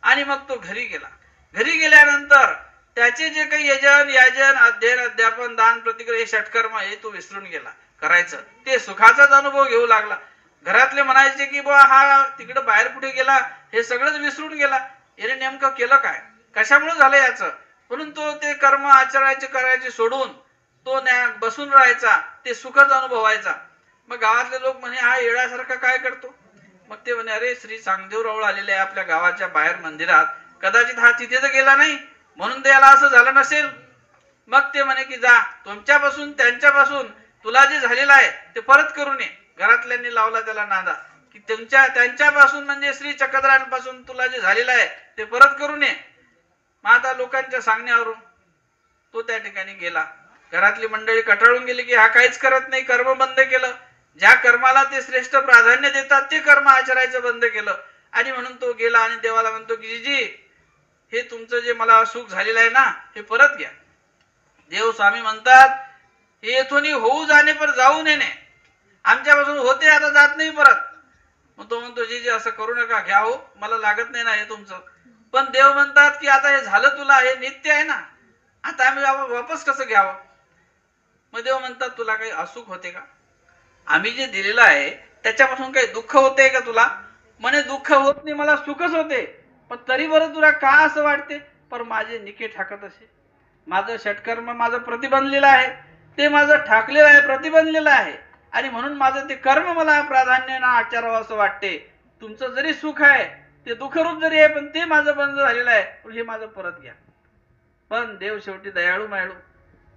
आणि मग तो घरी गेला. घरी गेल्यानंतर त्याचे जे काही यजन याजन अध्ययन अध्यापन दान प्रतिक्रिया हे षटकर्म हे तो विसरून गेला करायचं. ते सुखाचाच अनुभव घेऊ लागला. घरातले म्हणायचे की बुवा हा तिकडे बाहेर कुठे गेला, हे सगळंच विसरून गेला, याने नेमकं केलं काय, कशामुळे झालं याचं. म्हणून तो ते कर्म आचरायचे करायचे सोडून तो बसून राहायचा, ते सुखच अनुभवायचा. मग गावातले लोक म्हणे हा येड्यासारखा काय करतो. मग ते म्हणे अरे श्री चांगदेव राऊळ आलेले आहे आपल्या गावाच्या बाहेर मंदिरात, कदाचित हा तिथे तर गेला नाही म्हणून ते याला असं झालं नसेल. मग ते म्हणे की जा तुमच्यापासून त्यांच्यापासून तुला जे झालेलं आहे ते परत करून ये. घरातल्यांनी लावला त्याला नादा की त्यांच्यापासून म्हणजे श्री चक्रधरांपासून तुला जे झालेलं आहे ते परत करून ये. मग आता लोकांच्या सांगण्यावरून तो त्या ठिकाणी गेला. घरातली मंडळी कटाळून गेली की हा काहीच करत नाही, कर्म बंद केलं. ज्या कर्माला ते श्रेष्ठ प्राधान्य देतात ते कर्म आचरायचं बंद केलं. आणि म्हणून तो गेला आणि देवाला म्हणतो की जी हे तुमचं जे मला सुख झालेलं आहे ना हे परत घ्या. देव स्वामी म्हणतात हे येथून होऊ जाणे पर जाऊ नये, आमच्यापासून होते आता जात नाही परत. मग तो म्हणतो जी असं करू नका, घ्या हो, मला लागत नाही ना हे तुमचं. पण देव म्हणतात की आता हे झालं तुला, हे नित्य आहे ना, आता आम्ही वापस कसं घ्यावं. मग देव म्हणतात तुला काही असुख होते का, आम्ही जे दिलेलं आहे त्याच्यापासून काही दुःख होते का तुला. म्हणे दुःख होत नाही, मला सुखच होते. पण तरी बरं तुला का असं वाटते. पर माझे निके ठाकत असे, माझं षटकर्म माझं प्रतिबंधलेलं आहे, ते माझं ठाकलेलं आहे, प्रतिबंधलेलं आहे. आणि म्हणून माझं ते कर्म मला प्राधान्य ना आचरावं असं वाटते. तुमचं जरी सुख आहे ते दुःखरूप जरी आहे पण ते माझं बंद झालेलं आहे, पण हे माझं परत घ्या. पण देव शेवटी दयाळू मायाळू,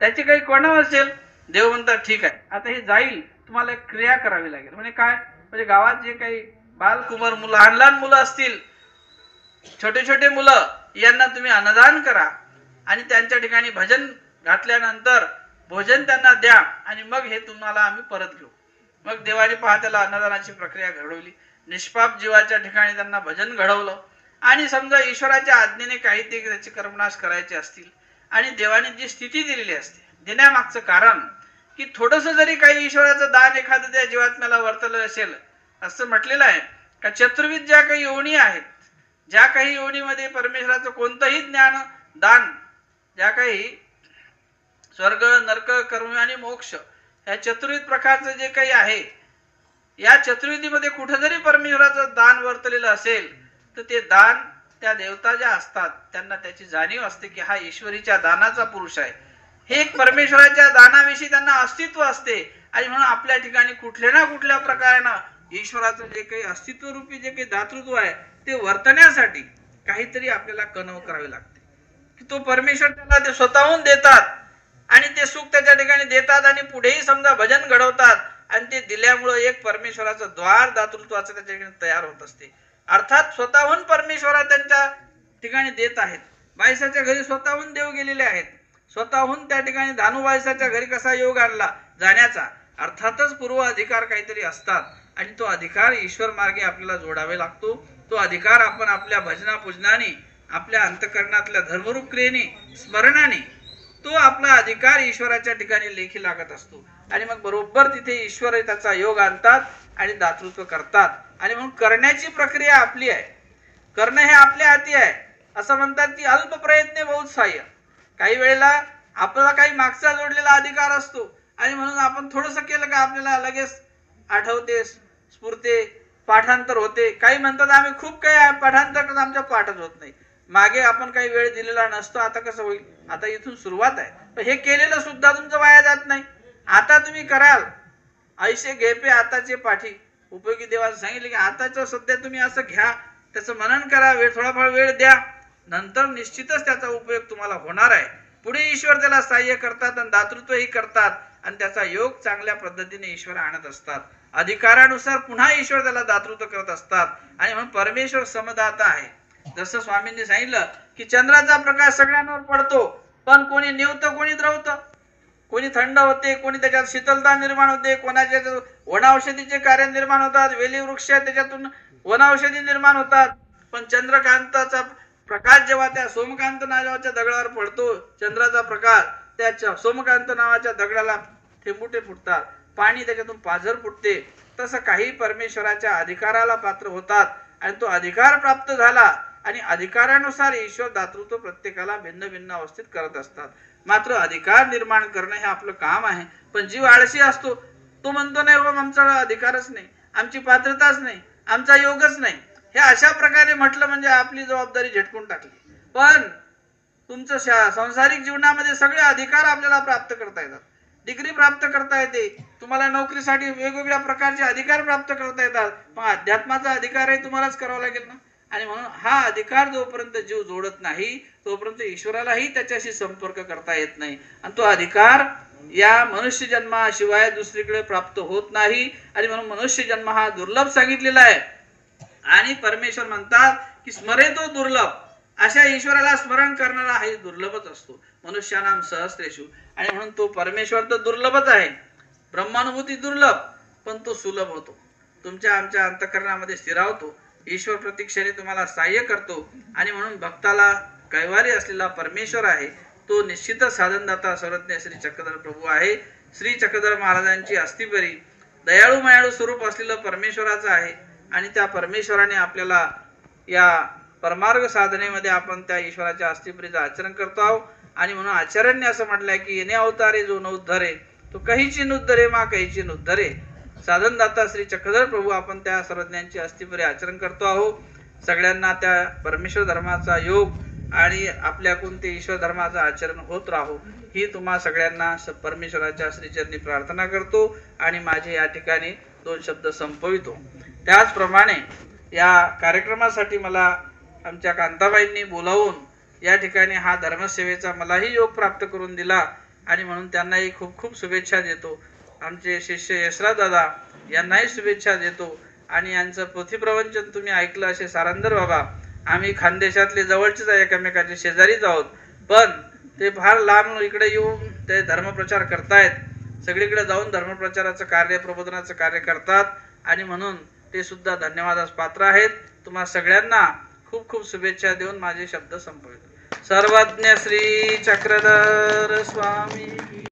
त्याची काही कोणा असेल. देव म्हणतात ठीक आहे आता हे जाईल, तुम्हाला एक क्रिया करावी लागेल. म्हणजे काय, म्हणजे गावात जे काही बालकुमार मुलं लहान लहान मुलं असतील, छोटे छोटे मुलं, यांना तुम्ही अन्नदान करा आणि त्यांच्या ठिकाणी भजन घातल्यानंतर भोजन त्यांना द्या आणि मग हे तुम्हाला आम्ही परत घेऊ. मग देवाने पहा त्याला अन्नदानाची प्रक्रिया घडवली. निष्पाप जीवाच्या ठिकाणी त्यांना भजन घडवलं आणि समजा ईश्वराच्या आज्ञेने काही ते त्याचे कर्मनाश करायचे असतील आणि देवाने जी स्थिती दिलेली असते देण्यामागचं कारण की थोडस जरी काही ईश्वराचं दान एखादं त्या जीवात्म्याला वर्तलं असेल. असं म्हटलेलं आहे का चतुर्विध ज्या काही योनी आहेत, ज्या काही योनीमध्ये परमेश्वराचं कोणतंही ज्ञान दान, ज्या काही स्वर्ग नरक कर्म आणि मोक्ष या चतुर्विध प्रकारचं जे काही आहे, या चतुर्विधीमध्ये कुठं जरी परमेश्वराचं दान वर्तलेलं असेल तर ते दान त्या देवता ज्या असतात त्यांना त्याची जाणीव असते की हा ईश्वरीच्या दानाचा पुरुष आहे. हे एक परमेश्वराच्या दानाविषयी त्यांना अस्तित्व असते आणि म्हणून आपल्या ठिकाणी कुठल्या ना कुठल्या प्रकारानं ईश्वराचं जे काही अस्तित्व रूपी जे काही दातृत्व आहे ते वर्तण्यासाठी काहीतरी आपल्याला कणव करावे लागते की तो परमेश्वर त्याला ते स्वतःहून देतात आणि ते सुख त्याच्या ठिकाणी देतात आणि पुढेही समजा भजन घडवतात आणि ते दिल्यामुळे एक परमेश्वराचं द्वार दातृत्वाचं त्याच्या ठिकाणी तयार होत असते. अर्थात स्वतःहून परमेश्वरा त्यांच्या ठिकाणी देत आहेत. बायसाच्या घरी स्वतःहून देव गेलेले आहेत. स्वतःहून त्या ठिकाणी धानुबाईसाच्या घरी कसा योग आणला जाण्याचा, अर्थातच पूर्व अधिकार काहीतरी असतात आणि तो अधिकार ईश्वर मार्गे आपल्याला जोडावे लागतो. तो अधिकार आपण आपल्या भजना पूजनाने, आपल्या अंतकरणातल्या धर्मरूप क्रियेने, स्मरणाने तो आपला अधिकार ईश्वराच्या ठिकाणी लेखी लागत असतो आणि मग बरोबर तिथे ईश्वर त्याचा योग आणतात आणि दातृत्व करतात. आणि म्हणून करण्याची प्रक्रिया आपली आहे. करणं हे आपल्या हाती आहे. असं म्हणतात की अल्प प्रयत्ने बहुत सहाय्य. काही वेळेला आपल्याला काही मागचा जोडलेला अधिकार असतो आणि म्हणून आपण थोडंसं केलं का आपल्याला लगेच आठवते, स्फुरते, पाठांतर होते. काही म्हणतात आम्ही खूप काही पाठांतर करतो, आमच्या पाठच होत नाही. मागे आपण काही वेळ दिलेला नसतो. आता कसं होईल, आता इथून सुरुवात आहे. पण हे केलेलं सुद्धा तुमचं वाया जात नाही. आता तुम्ही कराल ऐसे घेपे आताचे पाठी. उपयोगी देवाला सांगितले की आताचं सध्या तुम्ही असं घ्या, त्याचं मनन करा, थोडाफार वेळ द्या, नंतर निश्चितच त्याचा उपयोग तुम्हाला होणार आहे. पुढे ईश्वर त्याला सहाय्य करतात आणि दातृत्वही करतात आणि त्याचा योग चांगल्या पद्धतीने ईश्वर आणत असतात. अधिकारानुसार पुन्हा ईश्वर त्याला दातृत्व करत असतात आणि म्हणून परमेश्वर समदाता आहे. जसं स्वामींनी सांगितलं की चंद्राचा प्रकाश सगळ्यांवर पडतो, पण कोणी निवतं कोणी द्रवतं, कोणी थंड होते, कोणी त्याच्यात शीतलता निर्माण होते, कोणाच्या वनौषधीचे कार्य निर्माण होतात, वेली वृक्ष त्याच्यातून वनौषधी निर्माण होतात. पण चंद्रकांताचा प्रकाश जेव्हा त्या सोमकांत नावाच्या दगडावर पडतो, चंद्राचा प्रकाश त्या सोमकांत नावाच्या दगडाला थेंबुटे फुटतात, पाणी त्याच्यातून पाझर फुटते. तसं काही परमेश्वराच्या अधिकाराला पात्र होतात आणि तो अधिकार प्राप्त झाला आणि अधिकारानुसार ईश्वर दातृत्व प्रत्येकाला भिन्न भिन्न अवस्थेत करत असतात. मात्र अधिकार निर्माण करणं हे आपलं काम आहे. पण जीव आळशी असतो, तो म्हणतो नाही बाबा आमचा अधिकारच नाही, आमची पात्रताच नाही, आमचा योगच नाही. हे अशा प्रकारे म्हटलं म्हणजे आपली जबाबदारी झटकून टाकली. पण तुमचं संसारिक जीवनामध्ये सगळे अधिकार आपल्याला प्राप्त करता येतात. डिग्री प्राप्त करता येते, तुम्हाला नोकरीसाठी वेगवेगळ्या प्रकारचे अधिकार प्राप्त करता येतात. मग अध्यात्माचा अधिकारही तुम्हालाच करावा लागेल ना. आणि म्हणून हा अधिकार जोपर्यंत जीव जोडत नाही तोपर्यंत ईश्वरालाही त्याच्याशी संपर्क करता येत नाही आणि तो अधिकार या मनुष्य जन्माशिवाय दुसरीकडे प्राप्त होत नाही. आणि म्हणून मनुष्य जन्म हा दुर्लभ सांगितलेला आहे आणि परमेश्वर म्हणतात की स्मरे तो दुर्लभ. अशा ईश्वराला स्मरण करणारा हा दुर्लभच असतो. मनुष्यानाम सहस्रेषु. आणि म्हणून तो परमेश्वर तर दुर्लभच आहे. ब्रह्मानुभूती दुर्लभ, पण तो सुलभ होतो, तुमच्या आमच्या अंतःकरणामध्ये स्थिरावतो. ईश्वर प्रत्यक्षाने तुम्हाला सहाय्य करतो आणि म्हणून भक्ताला कैवारी असलेला परमेश्वर आहे तो निश्चितच साधनदाता सर्वज्ञ श्री चक्रधर प्रभू आहे. श्री चक्रधर महाराजांची अस्थिपरी दयाळू मायाळू स्वरूप असलेलं परमेश्वराचं आहे आणि त्या परमेश्वराने आपल्याला या परमार्ग साधनेमध्ये आपण त्या ईश्वराच्या अस्थिपरीचं आचरण करतो आहोत. आणि म्हणून आचार्यांनी असं म्हटलंय की येणे अवतारे जो नउद्धरे तो कहीची नुद्धरे मा कहीची नुद्धरे. साधनदाता श्री चक्रधर प्रभू आपण त्या सर्वज्ञांची अस्थिपरी आचरण करतो आहोत. सगळ्यांना त्या परमेश्वर धर्माचा योग आणि आपल्या कोणते ईश्वर धर्माचं आचरण होत राहो ही तुम्हा सगळ्यांना परमेश्वराच्या श्रीचरणी प्रार्थना करतो आणि माझे या ठिकाणी 2 शब्द संपवितो. त्याचप्रमाणे या कार्यक्रमासाठी मला आमच्या कांताबाईंनी बोलावून या ठिकाणी हा धर्मसेवेचा मलाही योग प्राप्त करून दिला आणि म्हणून त्यांनाही खूप खूप शुभेच्छा देतो. आमचे शिष्य यशराज दादा यांनाही शुभेच्छा देतो आणि यांचं पोथीप्रवचन तुम्ही ऐकलं असे सारंदर बाबा. आम्ही खानदेशातले जवळचेच एकमेकाचे शेजारीच आहोत, पण ते फार लांब इकडे येऊन ते धर्मप्रचार करतायत, सगळीकडे जाऊन धर्मप्रचाराचं कार्य, प्रबोधनाचं कार्य करतात आणि म्हणून ते सुद्धा धन्यवादास पात्र आहेत. तुम्हा सगळ्यांना खूप खूप शुभेच्छा देऊन माझे शब्द संपवितो. सर्वज्ञ श्री चक्रधर स्वामी.